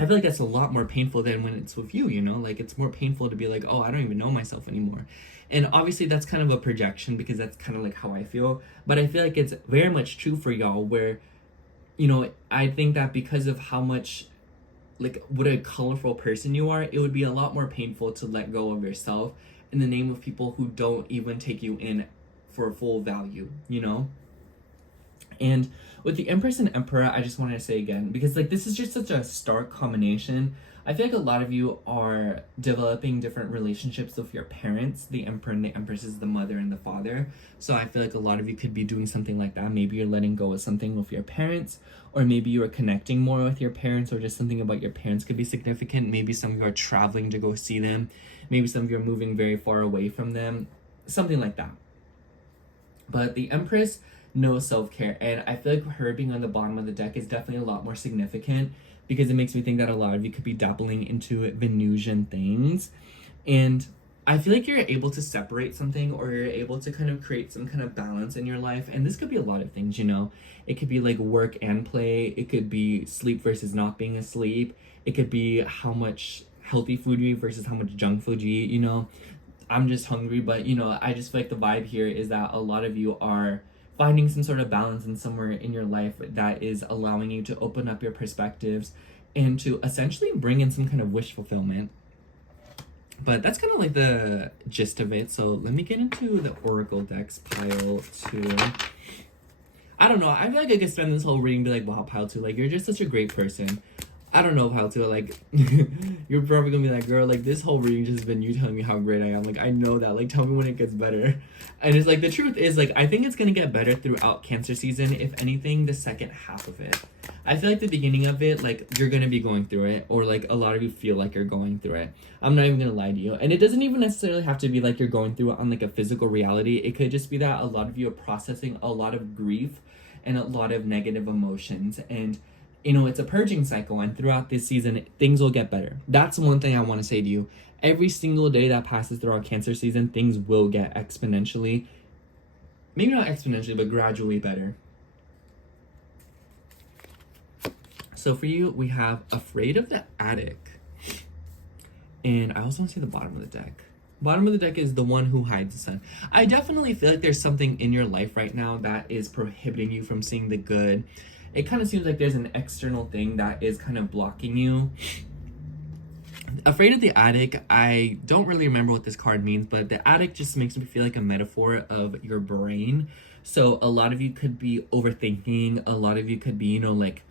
I feel like that's a lot more painful than when it's with you, you know? Like it's more painful to be like, oh, I don't even know myself anymore. And obviously that's kind of a projection, because that's kind of like how I feel. But I feel like it's very much true for y'all, where, you know, I think that because of how much, like, what a colorful person you are, it would be a lot more painful to let go of yourself in the name of people who don't even take you in for full value, you know? And with the Empress and Emperor, I just want to say again, because like this is just such a stark combination. I feel like a lot of you are developing different relationships with your parents. The Emperor and the Empress is the mother and the father. So I feel like a lot of you could be doing something like that. Maybe you're letting go of something with your parents, or maybe you are connecting more with your parents, or just something about your parents could be significant. Maybe some of you are traveling to go see them. Maybe some of you are moving very far away from them. Something like that. But the Empress, no self-care, and I feel like her being on the bottom of the deck is definitely a lot more significant, because it makes me think that a lot of you could be dabbling into Venusian things. And I feel like you're able to separate something, or you're able to kind of create some kind of balance in your life. And this could be a lot of things, you know? It could be like work and play. It could be sleep versus not being asleep. It could be how much healthy food you eat versus how much junk food you eat, you know? I'm just hungry. But, you know, I just feel like the vibe here is that a lot of you are finding some sort of balance in somewhere in your life that is allowing you to open up your perspectives and to essentially bring in some kind of wish fulfillment. But that's kind of like the gist of it. So let me get into the Oracle decks, pile 2. I don't know. I feel like I could spend this whole reading and be like, wow, pile 2, like, you're just such a great person. I don't know, pile 2, like, you're probably gonna be like, girl, like, this whole reading just been you telling me how great I am. Like, I know that. Like, tell me when it gets better. And it's like, the truth is, like, I think it's gonna get better throughout Cancer season. If anything, the second half of it. I feel like the beginning of it, like, you're gonna be going through it, or like a lot of you feel like you're going through it. I'm not even gonna lie to you. And it doesn't even necessarily have to be like you're going through it on like a physical reality. It could just be that a lot of you are processing a lot of grief and a lot of negative emotions. And, you know, it's a purging cycle, and throughout this season, things will get better. That's one thing I want to say to you. Every single day that passes through our Cancer season, things will get exponentially, maybe not exponentially, but gradually better. So for you, we have Afraid of the Attic. And I also want to see the bottom of the deck. Bottom of the deck is the one who hides the sun. I definitely feel like there's something in your life right now that is prohibiting you from seeing the good. It kind of seems like there's an external thing that is kind of blocking you. Afraid of the Attic, I don't really remember what this card means, but the attic just makes me feel like a metaphor of your brain. So a lot of you could be overthinking. A lot of you could be, you know, like,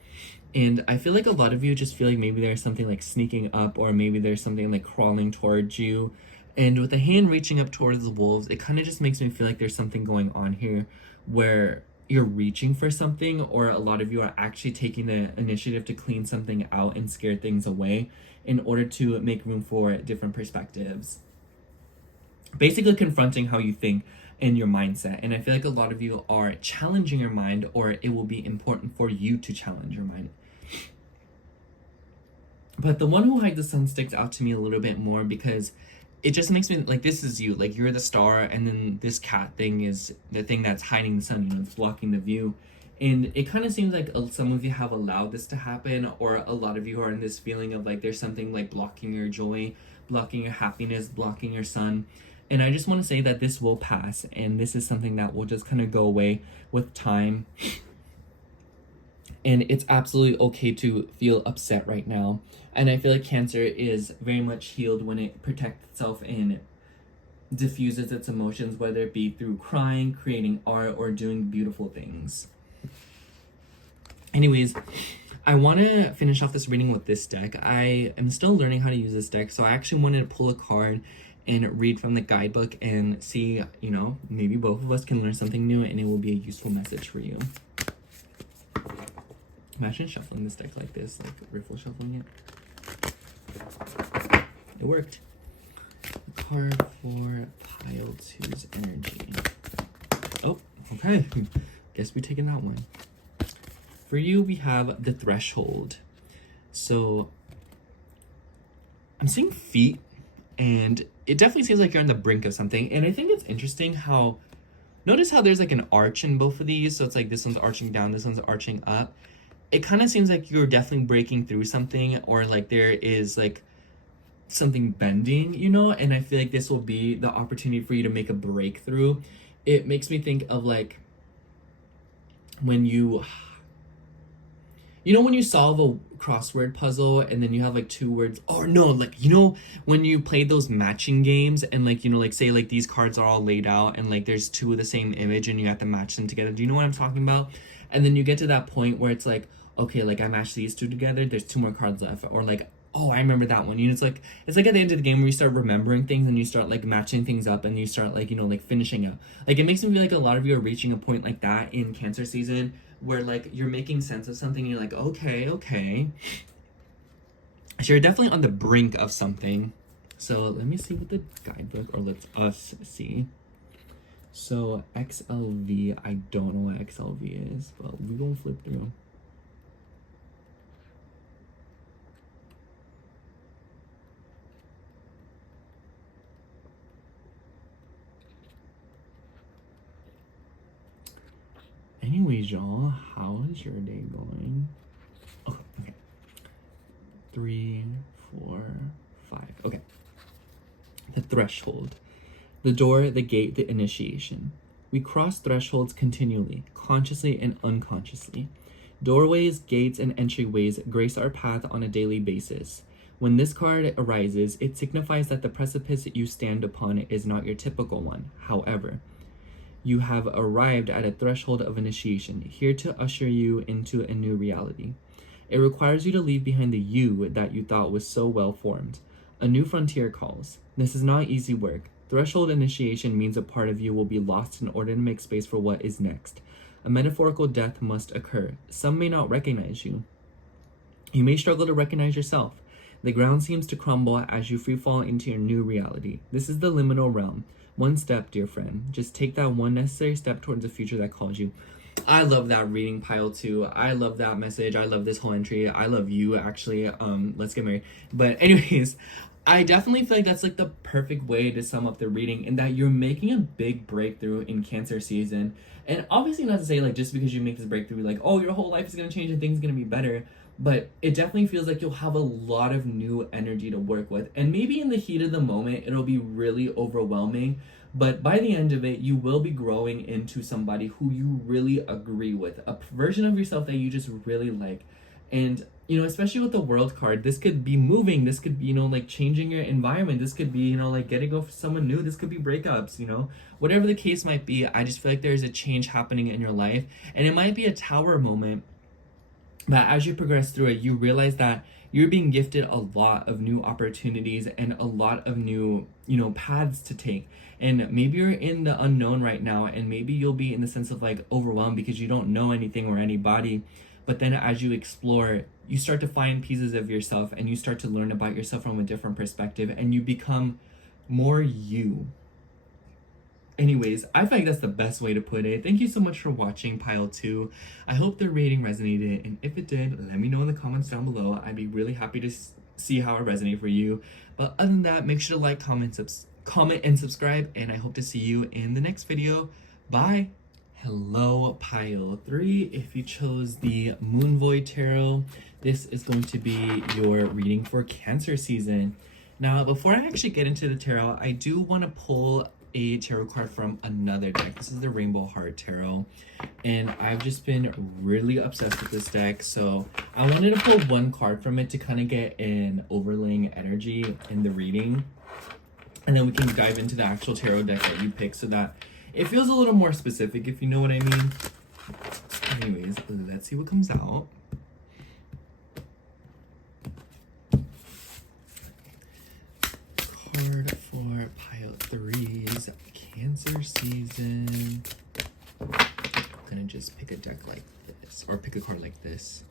and I feel like a lot of you just feel like maybe there's something like sneaking up, or maybe there's something like crawling towards you. And with the hand reaching up towards the wolves, it kind of just makes me feel like there's something going on here where you're reaching for something, or a lot of you are actually taking the initiative to clean something out and scare things away in order to make room for different perspectives. Basically confronting how you think and your mindset. And I feel like a lot of you are challenging your mind, or it will be important for you to challenge your mind. But the one who hides the sun sticks out to me a little bit more because it just makes me like, this is you, like, you're the star, and then this cat thing is the thing that's hiding the sun, you know, it's blocking the view. And it kind of seems like some of you have allowed this to happen, or a lot of you are in this feeling of like there's something like blocking your joy, blocking your happiness, blocking your sun. And I just want to say that this will pass, and this is something that will just kind of go away with time. And it's absolutely okay to feel upset right now. And I feel like Cancer is very much healed when it protects itself and diffuses its emotions, whether it be through crying, creating art, or doing beautiful things. Anyways, I want to finish off this reading with this deck. I am still learning how to use this deck, so I actually wanted to pull a card and read from the guidebook and see, you know, maybe both of us can learn something new and it will be a useful message for you. Imagine shuffling this deck like this, like riffle shuffling it. It worked. Card for pile 2's energy. Oh, okay. Guess we're taking that one. For you, we have the Threshold. So I'm seeing feet, and it definitely seems like you're on the brink of something. And I think it's interesting how, notice how there's like an arch in both of these. So it's like this one's arching down, this one's arching up. It kind of seems like you're definitely breaking through something, or like there is like something bending, you know? And I feel like this will be the opportunity for you to make a breakthrough. It makes me think of like when you know, when you solve a crossword puzzle and then you have like two words, or no, like, you know, when you play those matching games and like, you know, like say like these cards are all laid out and like there's two of the same image and you have to match them together. Do you know what I'm talking about? And then you get to that point where it's like, okay, like I matched these two together, there's two more cards left. Or like, oh, I remember that one. You know, it's like at the end of the game where you start remembering things and you start like matching things up and you start like, you know, like finishing up. Like it makes me feel like a lot of you are reaching a point like that in Cancer season, where like you're making sense of something and you're like, okay. So you're definitely on the brink of something. So let me see what the guidebook, or let's us see. So XLV, I don't know what XLV is, but we're gonna flip through. Anyways, y'all, how is your day going? Oh, okay. 3, 4, 5. Okay. The Threshold. The door, the gate, the initiation. We cross thresholds continually, consciously and unconsciously. Doorways, gates, and entryways grace our path on a daily basis. When this card arises, it signifies that the precipice you stand upon is not your typical one. However, you have arrived at a threshold of initiation, here to usher you into a new reality. It requires you to leave behind the you that you thought was so well formed. A new frontier calls. This is not easy work. Threshold initiation means a part of you will be lost in order to make space for what is next. A metaphorical death must occur. Some may not recognize you. You may struggle to recognize yourself. The ground seems to crumble as you free fall into your new reality. This is the liminal realm. One step, dear friend. Just take that one necessary step towards the future that calls you. I love that reading, pile 2. I love that message. I love this whole entry. I love you, actually. Let's get married. But anyways, I definitely feel like that's like the perfect way to sum up the reading, in that you're making a big breakthrough in Cancer season. And obviously not to say like just because you make this breakthrough, like, oh, your whole life is going to change and things are going to be better. But it definitely feels like you'll have a lot of new energy to work with. And maybe in the heat of the moment, it'll be really overwhelming. But by the end of it, you will be growing into somebody who you really agree with. A version of yourself that you just really like. And, you know, especially with the World card, this could be moving. This could be, you know, like changing your environment. This could be, you know, like getting over someone new. This could be breakups, you know. Whatever the case might be, I just feel like there's a change happening in your life. And it might be a tower moment. But as you progress through it, you realize that you're being gifted a lot of new opportunities and a lot of new, you know, paths to take. And maybe you're in the unknown right now, and maybe you'll be in the sense of like overwhelmed because you don't know anything or anybody. But then as you explore, you start to find pieces of yourself, and you start to learn about yourself from a different perspective, and you become more you. Anyways, I feel like that's the best way to put it. Thank you so much for watching pile 2. I hope the reading resonated, and if it did, let me know in the comments down below. I'd be really happy to see how it resonated for you. But other than that, make sure to like, comment, and subscribe, and I hope to see you in the next video. Bye! Hello, pile 3. If you chose the Moon Void Tarot, this is going to be your reading for Cancer season. Now, before I actually get into the tarot, I do want to pull a tarot card from another deck. This is the Rainbow Heart Tarot, and I've just been really obsessed with this deck, so I wanted to pull one card from it to kind of get an overlaying energy in the reading, and then we can dive into the actual tarot deck that you pick so that it feels a little more specific, if you know what I mean. Anyways, let's see what comes out. Card for pile 3's Cancer season. I'm gonna just pick a deck like this, or pick a card like this.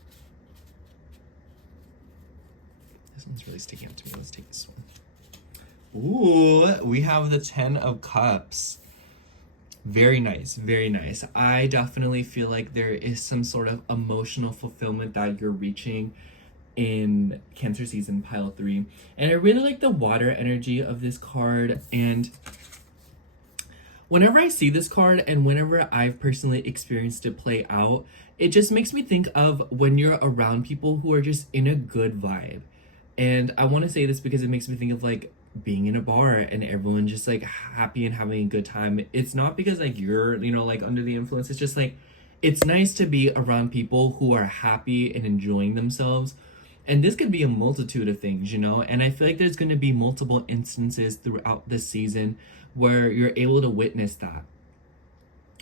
This one's really sticking out to me. Let's take this one. Ooh, we have the 10 of Cups. Very nice, very nice. I definitely feel like there is some sort of emotional fulfillment that you're reaching in Cancer season pile 3, and I really like the water energy of this card. And whenever I see this card, and whenever I've personally experienced it play out, it just makes me think of when you're around people who are just in a good vibe. And I want to say this because it makes me think of like being in a bar and everyone just like happy and having a good time. It's not because like you're, you know, like under the influence. It's just like it's nice to be around people who are happy and enjoying themselves. And this could be a multitude of things, you know? And I feel like there's going to be multiple instances throughout this season where you're able to witness that.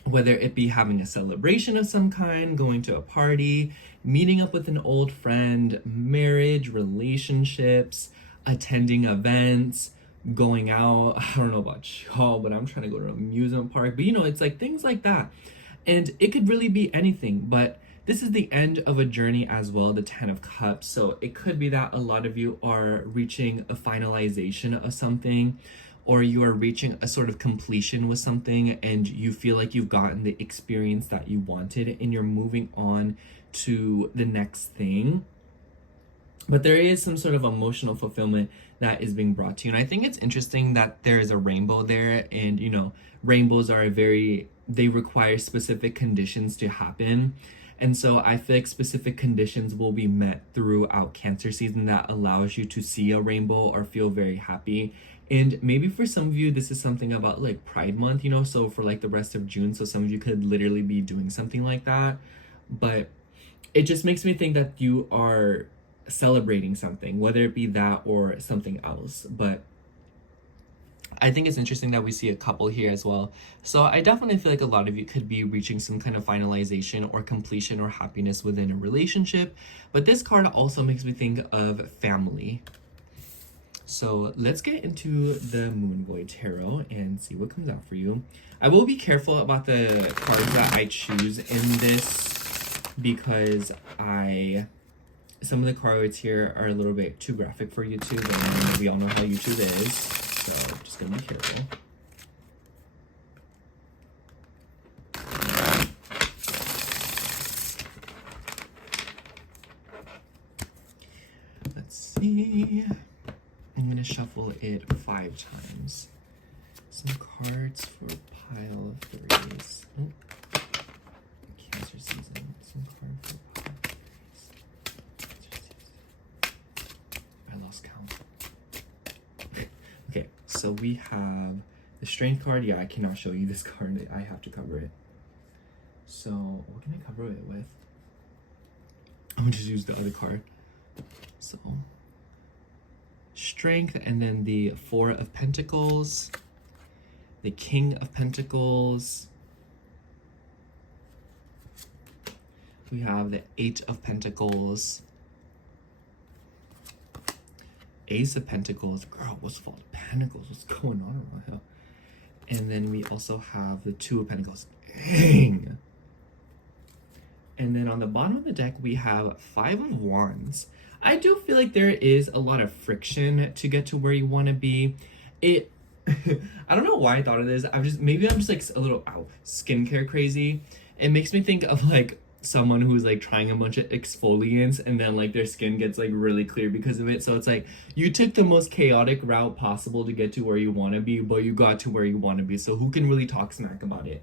Whether it be having a celebration of some kind, going to a party, meeting up with an old friend, marriage, relationships, attending events, going out. I don't know about y'all, but I'm trying to go to an amusement park. But, you know, it's like things like that. And it could really be anything, but this is the end of a journey as well, the 10 of Cups. So it could be that a lot of you are reaching a finalization of something, or you are reaching a sort of completion with something, and you feel like you've gotten the experience that you wanted and you're moving on to the next thing. But there is some sort of emotional fulfillment that is being brought to you. And I think it's interesting that there is a rainbow there, and, you know, rainbows are they require specific conditions to happen. And so I feel like specific conditions will be met throughout Cancer season that allows you to see a rainbow or feel very happy. And maybe for some of you, this is something about like Pride Month, you know, so for like the rest of June. So some of you could literally be doing something like that. But it just makes me think that you are celebrating something, whether it be that or something else. But I think it's interesting that we see a couple here as well. So I definitely feel like a lot of you could be reaching some kind of finalization or completion or happiness within a relationship. But this card also makes me think of family. So let's get into the Moon Void Tarot and see what comes out for you. I will be careful about the cards that I choose in this because some of the cards here are a little bit too graphic for YouTube, and we all know how YouTube is. So just gonna be careful. Let's see. I'm gonna shuffle it 5 times. Some cards for pile of 3s. Oh. Cancer season. Some card for pile of 3s. Cancer season. I lost count. Okay, so we have the Strength card. Yeah, I cannot show you this card. I have to cover it. So what can I cover it with? I'm gonna just use the other card. So Strength, and then the 4 of Pentacles, the King of Pentacles, we have the 8 of Pentacles, Ace of Pentacles. Girl, what's with all the Pentacles? What's going on around here? And then we also have the 2 of Pentacles. Dang! And then on the bottom of the deck, we have 5 of Wands. I do feel like there is a lot of friction to get to where you want to be. I don't know why I thought of this. Maybe I'm just like a little skincare crazy. It makes me think of like someone who's like trying a bunch of exfoliants and then like their skin gets like really clear because of it. So it's like you took the most chaotic route possible to get to where you want to be, but you got to where you want to be. So who can really talk smack about it?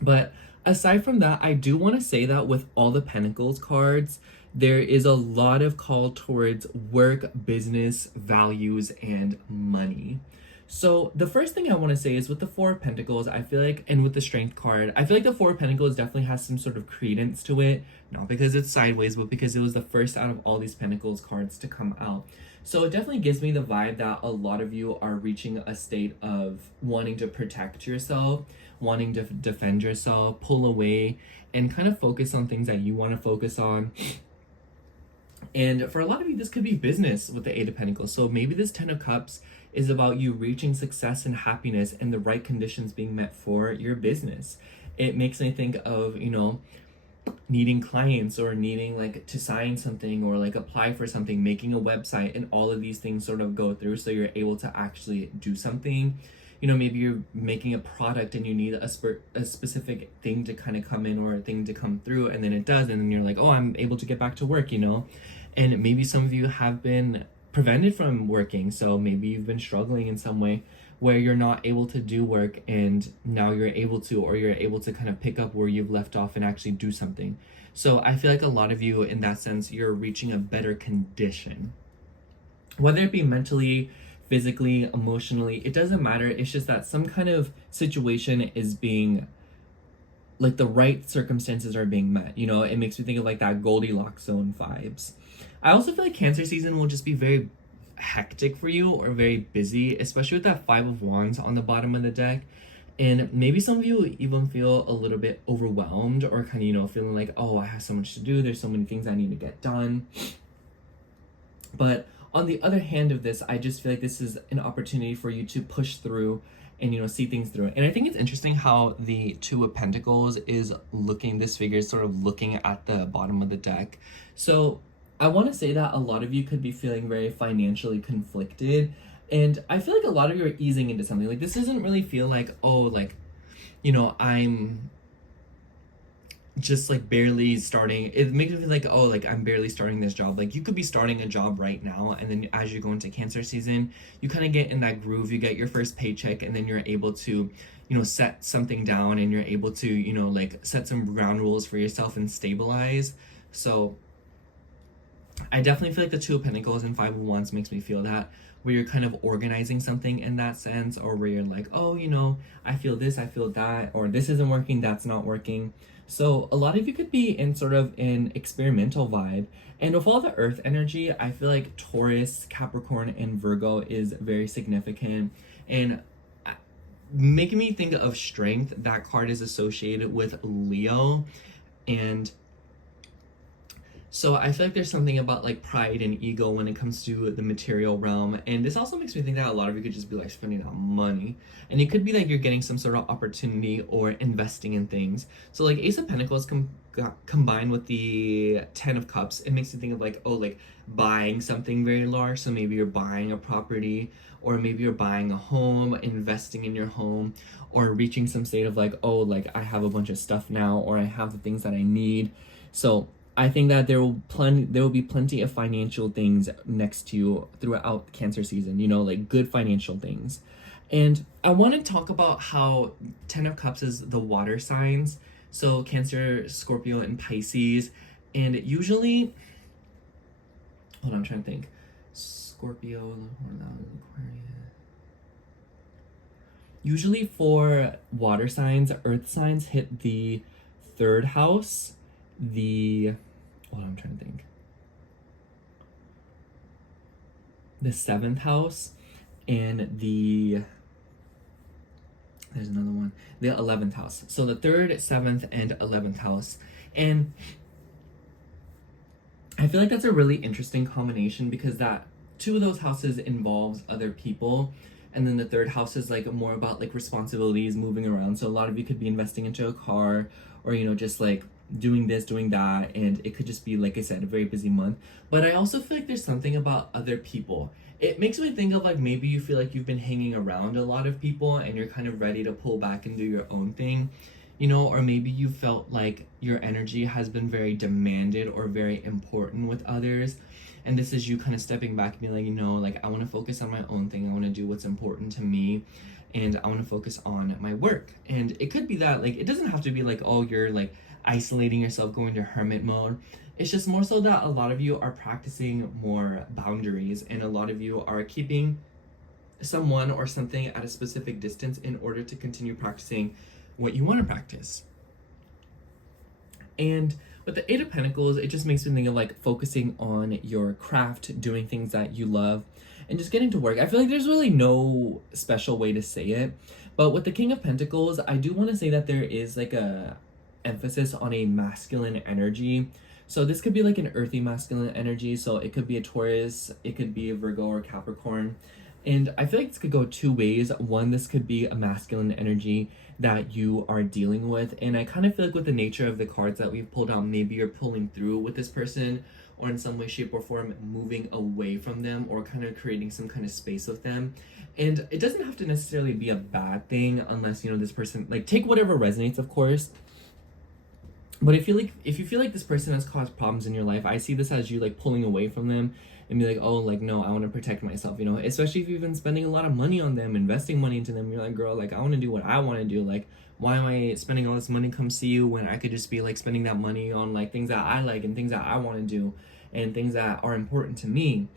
But aside from that, I do want to say that with all the Pentacles cards, there is a lot of call towards work, business, values, and money. So the first thing I want to say is with the 4 of Pentacles, I feel like, and with the Strength card, I feel like the 4 of Pentacles definitely has some sort of credence to it. Not because it's sideways, but because it was the first out of all these Pentacles cards to come out. So it definitely gives me the vibe that a lot of you are reaching a state of wanting to protect yourself, wanting to defend yourself, pull away, and kind of focus on things that you want to focus on. And for a lot of you, this could be business with the 8 of Pentacles. So maybe this 10 of Cups is about you reaching success and happiness and the right conditions being met for your business. It makes me think of, you know, needing clients or needing like to sign something or like apply for something, making a website, and all of these things sort of go through so you're able to actually do something. You know, maybe you're making a product and you need a specific thing to kind of come in or a thing to come through, and then it does, and then you're like, oh, I'm able to get back to work, you know. And maybe some of you have been prevented from working, so maybe you've been struggling in some way where you're not able to do work, and now you're able to, or you're able to kind of pick up where you've left off and actually do something. So I feel like a lot of you, in that sense, you're reaching a better condition, whether it be mentally, physically, emotionally, it doesn't matter. It's just that some kind of situation is being, like, the right circumstances are being met. You know, it makes me think of like that Goldilocks zone vibes. I also feel like Cancer season will just be very hectic for you or very busy, especially with that 5 of Wands on the bottom of the deck. And maybe some of you even feel a little bit overwhelmed or kind of, you know, feeling like, oh, I have so much to do. There's so many things I need to get done. But on the other hand of this, I just feel like this is an opportunity for you to push through and, you know, see things through. And I think it's interesting how the 2 of Pentacles is looking, this figure is sort of looking at the bottom of the deck. So I want to say that a lot of you could be feeling very financially conflicted. And I feel like a lot of you are easing into something. Like, this doesn't really feel like, oh, like, you know, I'm just like barely starting. It makes me feel like, oh, like I'm barely starting this job. Like, you could be starting a job right now, and then as you go into Cancer season, you kind of get in that groove, you get your first paycheck, and then you're able to, you know, set something down, and you're able to, you know, like set some ground rules for yourself and stabilize. So I definitely feel like the 2 of Pentacles and 5 of Wands makes me feel that. where you're kind of organizing something in that sense, or where you're like, oh, you know, I feel this, I feel that, or this isn't working, that's not working. So a lot of you could be in sort of an experimental vibe. And with all the earth energy, I feel like Taurus, Capricorn, and Virgo is very significant. And making me think of strength, that card is associated with Leo. And so I feel like there's something about like pride and ego when it comes to the material realm. And this also makes me think that a lot of you could just be like spending out money. And it could be like you're getting some sort of opportunity or investing in things. So like Ace of Pentacles combined with the Ten of Cups, it makes you think of like, oh, like buying something very large. So maybe you're buying a property, or maybe you're buying a home, investing in your home, or reaching some state of like, oh, like I have a bunch of stuff now, or I have the things that I need. So I think that there will be plenty of financial things next to you throughout Cancer season, you know, like good financial things. And I want to talk about how Ten of Cups is the water signs. So Cancer, Scorpio, and Pisces. And usually, hold on, I'm trying to think. Scorpio, Aquarius. Usually for water signs, earth signs hit the third house, I'm trying to think. The seventh house, and there's another one, the 11th house. So the 3rd, 7th, and 11th house. And I feel like that's a really interesting combination, because that 2 of those houses involves other people. And then the 3rd house is like more about like responsibilities, moving around. So a lot of you could be investing into a car, or, you know, just like doing this, doing that, and it could just be, like I said, a very busy month. But I also feel like there's something about other people. It makes me think of like maybe you feel like you've been hanging around a lot of people and you're kind of ready to pull back and do your own thing, you know, or maybe you felt like your energy has been very demanded or very important with others. And this is you kind of stepping back and being like, you know, like I want to focus on my own thing. I want to do what's important to me, and I want to focus on my work. And it could be that, like, it doesn't have to be like, oh, you're like isolating yourself, going to hermit mode. It's just more so that a lot of you are practicing more boundaries, and a lot of you are keeping someone or something at a specific distance in order to continue practicing what you want to practice. And with the 8 of Pentacles, it just makes me think of like focusing on your craft, doing things that you love, and just getting to work. I feel like there's really no special way to say it. But with the King of Pentacles, I do want to say that there is like a emphasis on a masculine energy. So this could be like an earthy masculine energy. So it could be a Taurus, it could be a Virgo or Capricorn. And I feel like this could go 2 ways. One, this could be a masculine energy that you are dealing with. And I kind of feel like with the nature of the cards that we've pulled out, maybe you're pulling through with this person, or in some way, shape, or form moving away from them, or kind of creating some kind of space with them. And it doesn't have to necessarily be a bad thing, unless, you know, this person, like, take whatever resonates, of course. But if you feel like this person has caused problems in your life, I see this as you like pulling away from them and be like, oh, like, no, I want to protect myself, you know, especially if you've been spending a lot of money on them, investing money into them. You're like, girl, like, I want to do what I want to do. Like, why am I spending all this money come see you when I could just be like spending that money on like things that I like and things that I want to do and things that are important to me.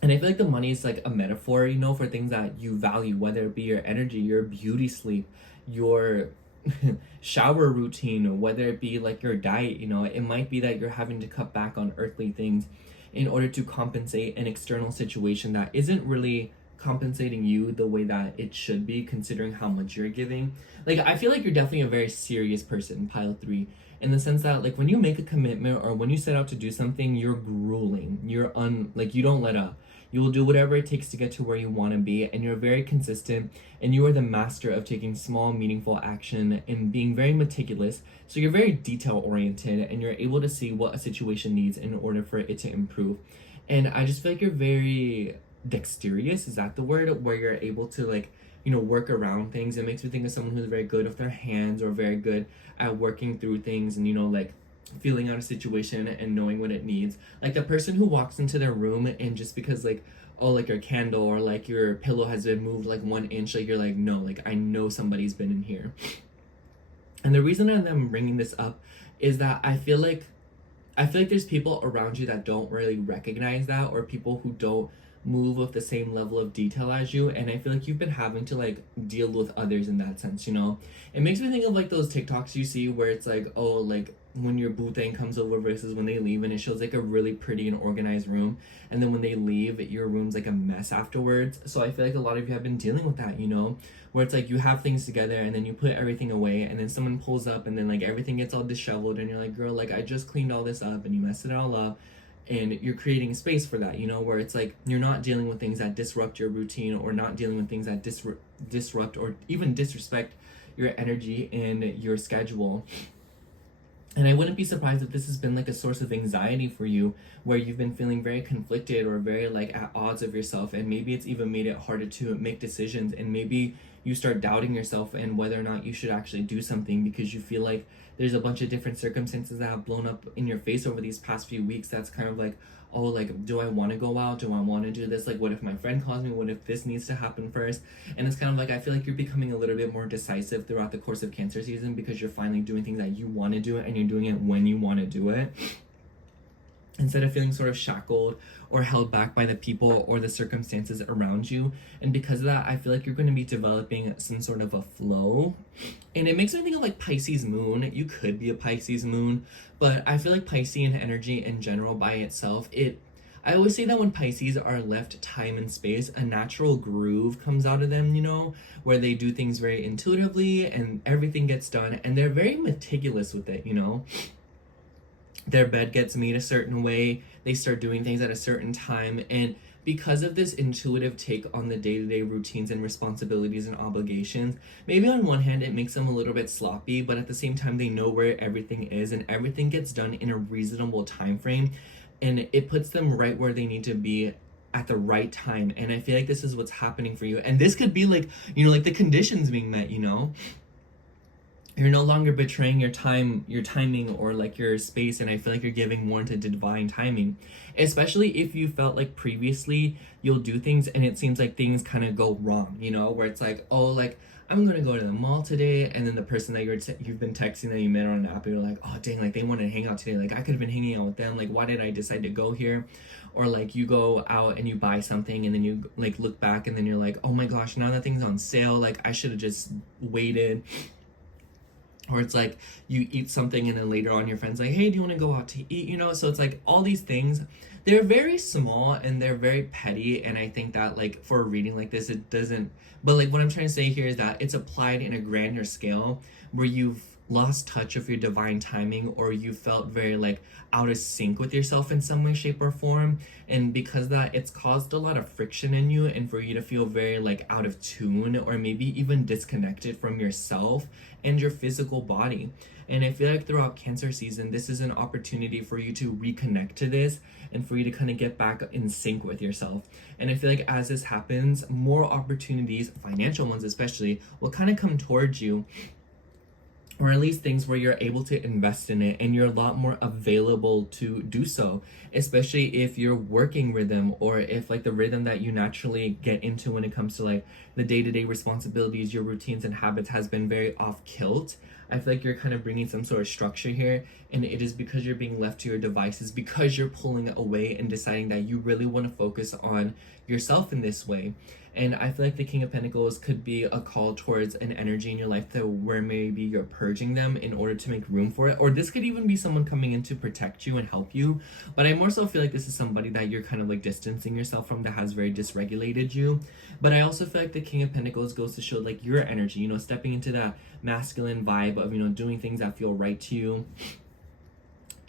And I feel like the money is like a metaphor, you know, for things that you value, whether it be your energy, your beauty sleep, your shower routine, or whether it be like your diet. You know, it might be that you're having to cut back on earthly things in order to compensate an external situation that isn't really compensating you the way that it should be, considering how much you're giving. Like, I feel like you're definitely a very serious person, pile 3, in the sense that like when you make a commitment or when you set out to do something, you're grueling, like you don't let up. You will do whatever it takes to get to where you want to be, and you're very consistent, and you are the master of taking small, meaningful action and being very meticulous. So you're very detail-oriented, and you're able to see what a situation needs in order for it to improve. And I just feel like you're very dexterous, is that the word? Where you're able to, like, you know, work around things. It makes me think of someone who's very good with their hands, or very good at working through things, and, you know, like, feeling out a situation and knowing what it needs. Like the person who walks into their room and just because like, oh, like your candle or like your pillow has been moved like 1 inch, like you're like, no, like I know somebody's been in here. And the reason I'm bringing this up is that I feel like there's people around you that don't really recognize that, or people who don't move with the same level of detail as you, and I feel like you've been having to like deal with others in that sense, you know. It makes me think of like those TikToks you see where it's like, oh, like when your boo thing comes over versus when they leave, and it shows like a really pretty and organized room, and then when they leave, your room's like a mess afterwards. So I feel like a lot of you have been dealing with that, you know, where it's like you have things together and then you put everything away, and then someone pulls up and then like everything gets all disheveled, and you're like, girl, like I just cleaned all this up, and you messed it all up. And you're creating space for that, you know, where it's like you're not dealing with things that disrupt your routine, or not dealing with things that disrupt or even disrespect your energy and your schedule. And I wouldn't be surprised if this has been like a source of anxiety for you, where you've been feeling very conflicted or very like at odds of yourself, and maybe it's even made it harder to make decisions, and maybe you start doubting yourself and whether or not you should actually do something, because you feel like there's a bunch of different circumstances that have blown up in your face over these past few weeks that's kind of like, oh, like, do I want to go out? Do I want to do this? Like, what if my friend calls me? What if this needs to happen first? And it's kind of like, I feel like you're becoming a little bit more decisive throughout the course of Cancer season, because you're finally doing things that you want to do, and you're doing it when you want to do it, instead of feeling sort of shackled or held back by the people or the circumstances around you. And because of that, I feel like you're going to be developing some sort of a flow. And it makes me think of like Pisces moon. You could be a Pisces moon, but I feel like Piscean energy in general by itself, I always say that when Pisces are left time and space, a natural groove comes out of them, you know, where they do things very intuitively and everything gets done, and they're very meticulous with it, you know. Their bed gets made a certain way, they start doing things at a certain time, and because of this intuitive take on the day-to-day routines and responsibilities and obligations, maybe on one hand it makes them a little bit sloppy, but at the same time they know where everything is, and everything gets done in a reasonable time frame, and it puts them right where they need to be at the right time. And I feel like this is what's happening for you, and this could be like, you know, like the conditions being met, you know. You're no longer betraying your timing, or like your space, and I feel like you're giving more into divine timing. Especially if you felt like previously you'll do things and it seems like things kind of go wrong, you know, where it's like, oh, like I'm gonna go to the mall today, and then the person that you've been texting that you met on an app, you're like, oh dang, like they wanted to hang out today, like I could have been hanging out with them, like why did I decide to go here? Or like you go out and you buy something, and then you like look back and then you're like, oh my gosh, now that thing's on sale, like I should have just waited. Or it's like you eat something and then later on your friend's like, hey, do you want to go out to eat, you know? So it's like all these things, they're very small and they're very petty, and I think that like for a reading like this, it doesn't, but like what I'm trying to say here is that it's applied in a grander scale where you've lost touch of your divine timing, or you felt very like out of sync with yourself in some way, shape, or form, and because that, it's caused a lot of friction in you, and for you to feel very like out of tune, or maybe even disconnected from yourself and your physical body. And I feel like throughout Cancer season, this is an opportunity for you to reconnect to this, and for you to kind of get back in sync with yourself. And I feel like as this happens, more opportunities, financial ones especially, will kind of come towards you, or at least things where you're able to invest in it, and you're a lot more available to do so, especially if your working rhythm, or if like the rhythm that you naturally get into when it comes to like the day-to-day responsibilities, your routines and habits has been very off kilt. I feel like you're kind of bringing some sort of structure here, and it is because you're being left to your devices, because you're pulling away and deciding that you really want to focus on yourself in this way. And I feel like the King of Pentacles could be a call towards an energy in your life that where maybe you're purging them in order to make room for it. Or this could even be someone coming in to protect you and help you. But I more so feel like this is somebody that you're kind of like distancing yourself from, that has very dysregulated you. But I also feel like the King of Pentacles goes to show like your energy, you know, stepping into that masculine vibe of, you know, doing things that feel right to you.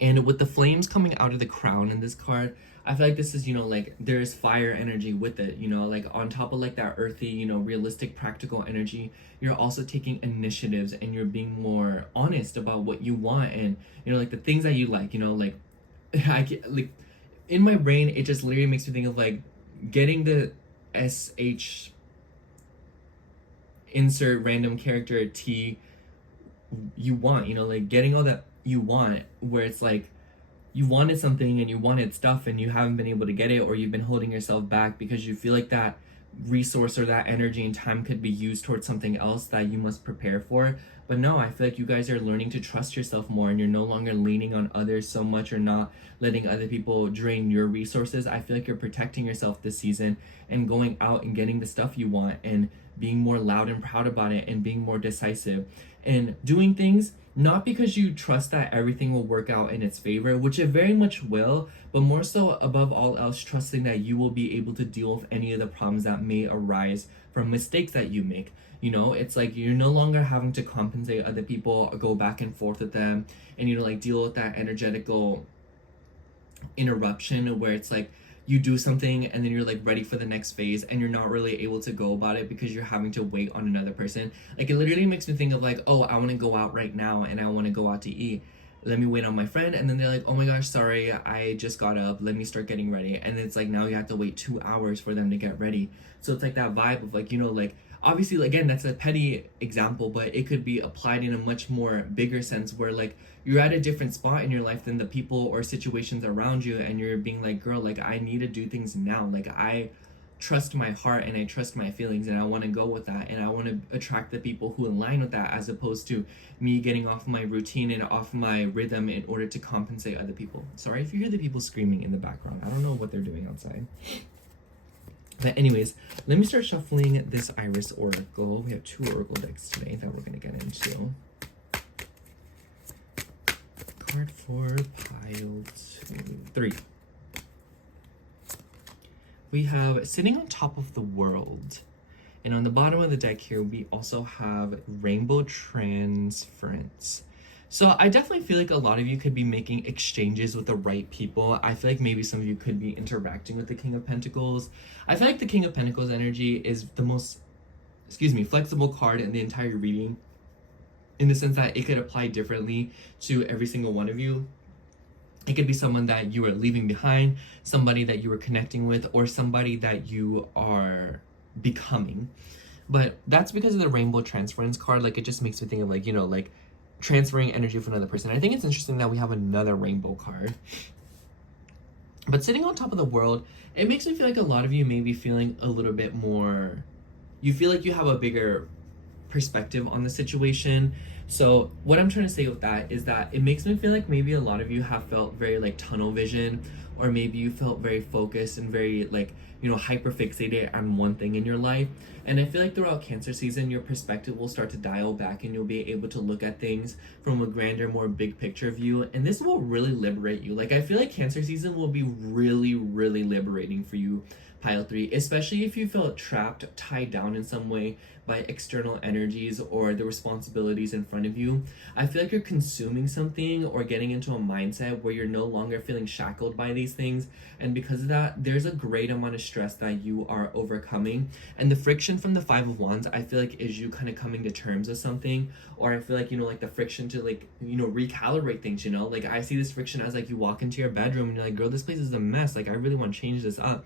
And with the flames coming out of the crown in this card, I feel like this is, you know, like there's fire energy with it, you know, like on top of like that earthy, you know, realistic, practical energy, you're also taking initiatives, and you're being more honest about what you want, and, you know, like the things that you like, you know, like I get, like in my brain, it just literally makes me think of like getting the SH insert random character T you want, you know, like getting all that you want, where it's like you wanted something and you wanted stuff and you haven't been able to get it, or you've been holding yourself back because you feel like that resource or that energy and time could be used towards something else that you must prepare for. But no, I feel like you guys are learning to trust yourself more, and you're no longer leaning on others so much, or not letting other people drain your resources. I feel like you're protecting yourself this season and going out and getting the stuff you want, and being more loud and proud about it, and being more decisive and doing things not because you trust that everything will work out in its favor, which it very much will, but more so above all else, trusting that you will be able to deal with any of the problems that may arise from mistakes that you make. You know, it's like you're no longer having to compensate other people or go back and forth with them, and like deal with that energetical interruption where it's like you do something and then you're like ready for the next phase, and you're not really able to go about it because you're having to wait on another person. Like, it literally makes me think of like, oh, I want to go out right now and I want to go out to eat. Let me wait on my friend, and then they're like, oh my gosh, sorry, I just got up, let me start getting ready. And it's like now you have to wait 2 hours for them to get ready. So it's like that vibe of like, like obviously, again, that's a petty example, but it could be applied in a much more bigger sense where like you're at a different spot in your life than the people or situations around you, and you're being like, girl, like I need to do things now. Like, I trust my heart and I trust my feelings, and I want to go with that, and I want to attract the people who align with that, as opposed to me getting off my routine and off my rhythm in order to compensate other people. Sorry if you hear the people screaming in the background. I don't know what they're doing outside. But anyways, let me start shuffling this Iris Oracle. We have 2 Oracle decks today that we're going to get into. Card 4, pile 3. We have Sitting on Top of the World. And on the bottom of the deck here, we also have Rainbow Transference. So I definitely feel like a lot of you could be making exchanges with the right people. I feel like maybe some of you could be interacting with the King of Pentacles. I feel like the King of Pentacles energy is the most, flexible card in the entire reading, in the sense that it could apply differently to every single one of you. It could be someone that you are leaving behind, somebody that you were connecting with, or somebody that you are becoming. But that's because of the Rainbow Transference card. Like, it just makes me think of like, like transferring energy from another person. I think it's interesting that we have another rainbow card. But Sitting on Top of the World, it makes me feel like a lot of you may be feeling a little bit more, you feel like you have a bigger perspective on the situation. So what I'm trying to say with that is that it makes me feel like maybe a lot of you have felt very like tunnel vision, or maybe you felt very focused and very like, hyper fixated on one thing in your life. And I feel like throughout Cancer season, your perspective will start to dial back, and you'll be able to look at things from a grander, more big picture view. And this will really liberate you. Like, I feel like Cancer season will be really, really liberating for you, pile 3, especially if you felt trapped, tied down in some way by external energies or the responsibilities in front of you. I feel like you're consuming something or getting into a mindset where you're no longer feeling shackled by these things, and because of that, there's a great amount of stress that you are overcoming. And the friction from the 5 of Wands, I feel like, is you kind of coming to terms with something, or I feel like, like the friction to like, recalibrate things, like I see this friction as like you walk into your bedroom and you're like, girl, this place is a mess, like I really want to change this up,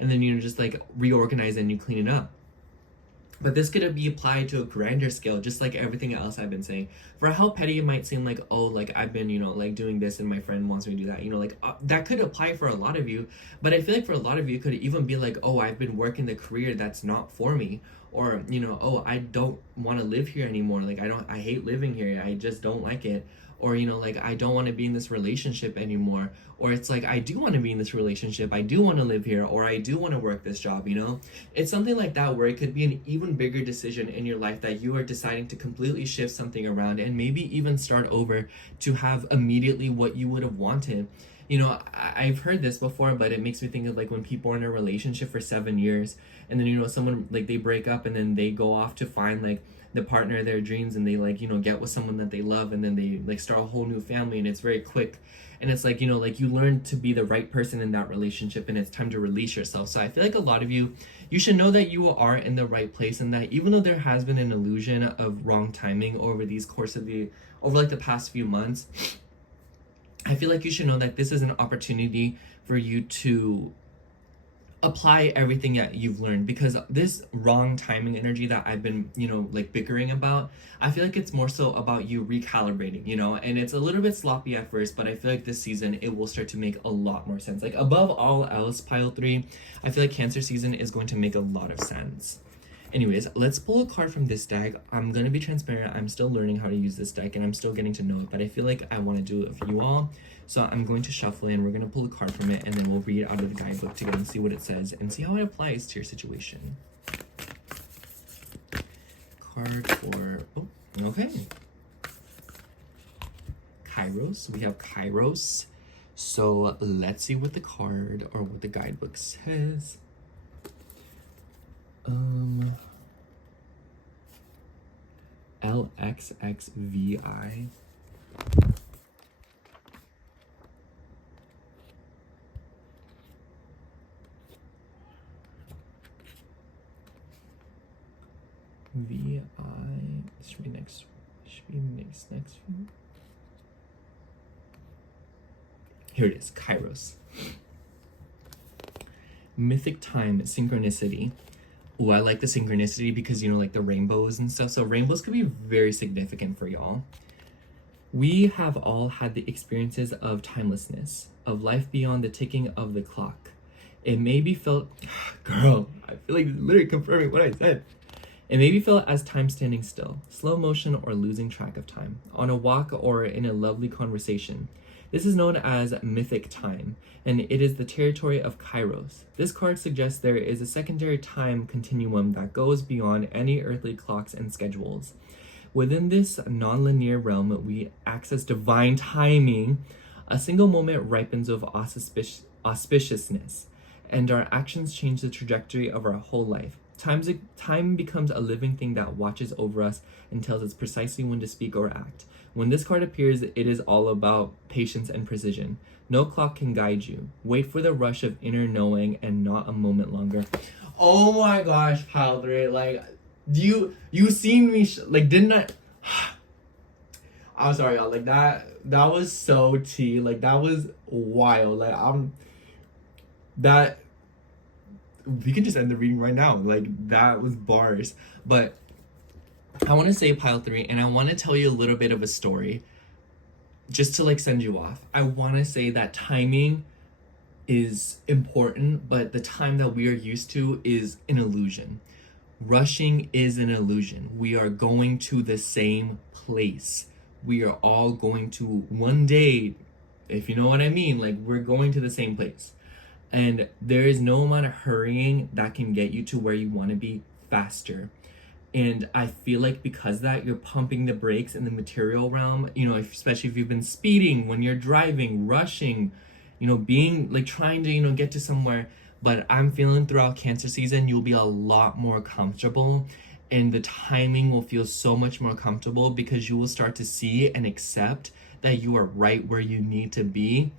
and then just like reorganize it and you clean it up. But this could be applied to a grander scale, just like everything else I've been saying. For how petty it might seem, like, oh, like I've been, like doing this and my friend wants me to do that, like that could apply for a lot of you. But I feel like for a lot of you, it could even be like, oh, I've been working the career that's not for me. Or, oh, I don't want to live here anymore. Like, I hate living here. I just don't like it. Or, like, I don't want to be in this relationship anymore. Or it's like, I do want to be in this relationship. I do want to live here. Or I do want to work this job, It's something like that, where it could be an even bigger decision in your life that you are deciding to completely shift something around, and maybe even start over to have immediately what you would have wanted. I've heard this before, but it makes me think of like when people are in a relationship for 7 years, and then, someone, like, they break up, and then they go off to find like the partner of their dreams, and they like, get with someone that they love, and then they like start a whole new family, and it's very quick. And it's like, like you learn to be the right person in that relationship, and it's time to release yourself. So I feel like a lot of you should know that you are in the right place, and that even though there has been an illusion of wrong timing over like the past few months, I feel like you should know that this is an opportunity for you to apply everything that you've learned, because this wrong timing energy that I've been, like bickering about, I feel like it's more so about you recalibrating, and it's a little bit sloppy at first, but I feel like this season it will start to make a lot more sense. Like, above all else, pile 3, I feel like Cancer season is going to make a lot of sense. Anyways, let's pull a card from this deck. I'm gonna be transparent. I'm still learning how to use this deck and I'm still getting to know it, but I feel like I want to do it for you all. So I'm going to shuffle it and we're gonna pull a card from it and then we'll read it out of the guidebook together and see what it says and see how it applies to your situation. Card for, oh, okay. Kairos, we have Kairos. So let's see what the card or what the guidebook says. LXXVI. VI should be next. Next. Here it is, Kairos. Mythic time, synchronicity. Ooh, I like the synchronicity because, you know, like the rainbows and stuff. So rainbows could be very significant for y'all. We have all had the experiences of timelessness, of life beyond the ticking of the clock. It may be felt, girl, I feel like literally confirming what I said. It may be felt as time standing still, slow motion or losing track of time, on a walk or in a lovely conversation. This is known as mythic time, and it is the territory of Kairos. This card suggests there is a secondary time continuum that goes beyond any earthly clocks and schedules. Within this non-linear realm, we access divine timing. A single moment ripens with auspiciousness, and our actions change the trajectory of our whole life. Time becomes a living thing that watches over us and tells us precisely when to speak or act. When this card appears, it is all about patience and precision. No clock can guide you. Wait for the rush of inner knowing and not a moment longer. Oh my gosh, pile 3, like, you seen me, like, didn't I? I'm sorry, y'all, like, that was so tea, like, that was wild, like, we could just end the reading right now, like, that was bars, but I want to say pile 3 and I want to tell you a little bit of a story just to like send you off. I want to say that timing is important, but the time that we are used to is an illusion. Rushing is an illusion. We are going to the same place. We are all going to one day, if you know what I mean, like we're going to the same place. And there is no amount of hurrying that can get you to where you want to be faster. And I feel like because of that, you're pumping the brakes in the material realm, you know, especially if you've been speeding, when you're driving, rushing, you know, being like trying to, you know, get to somewhere. But I'm feeling throughout Cancer season, you'll be a lot more comfortable and the timing will feel so much more comfortable because you will start to see and accept that you are right where you need to be.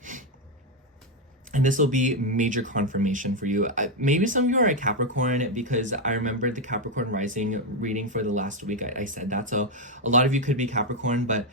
And this will be major confirmation for you. Maybe some of you are a Capricorn because I remember the Capricorn rising reading for the last week. I said that. So a lot of you could be Capricorn, but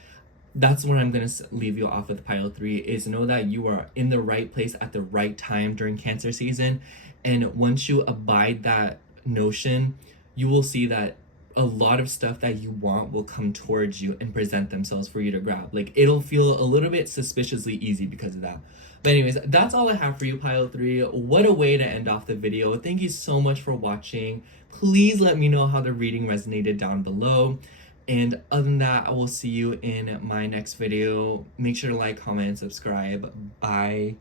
that's what I'm going to leave you off with pile 3 is know that you are in the right place at the right time during Cancer season. And once you abide that notion, you will see that a lot of stuff that you want will come towards you and present themselves for you to grab. Like it'll feel a little bit suspiciously easy because of that. But anyways, that's all I have for you, pile 3. What a way to end off the video. Thank you so much for watching. Please let me know how the reading resonated down below. And other than that, I will see you in my next video. Make sure to like, comment, and subscribe. Bye.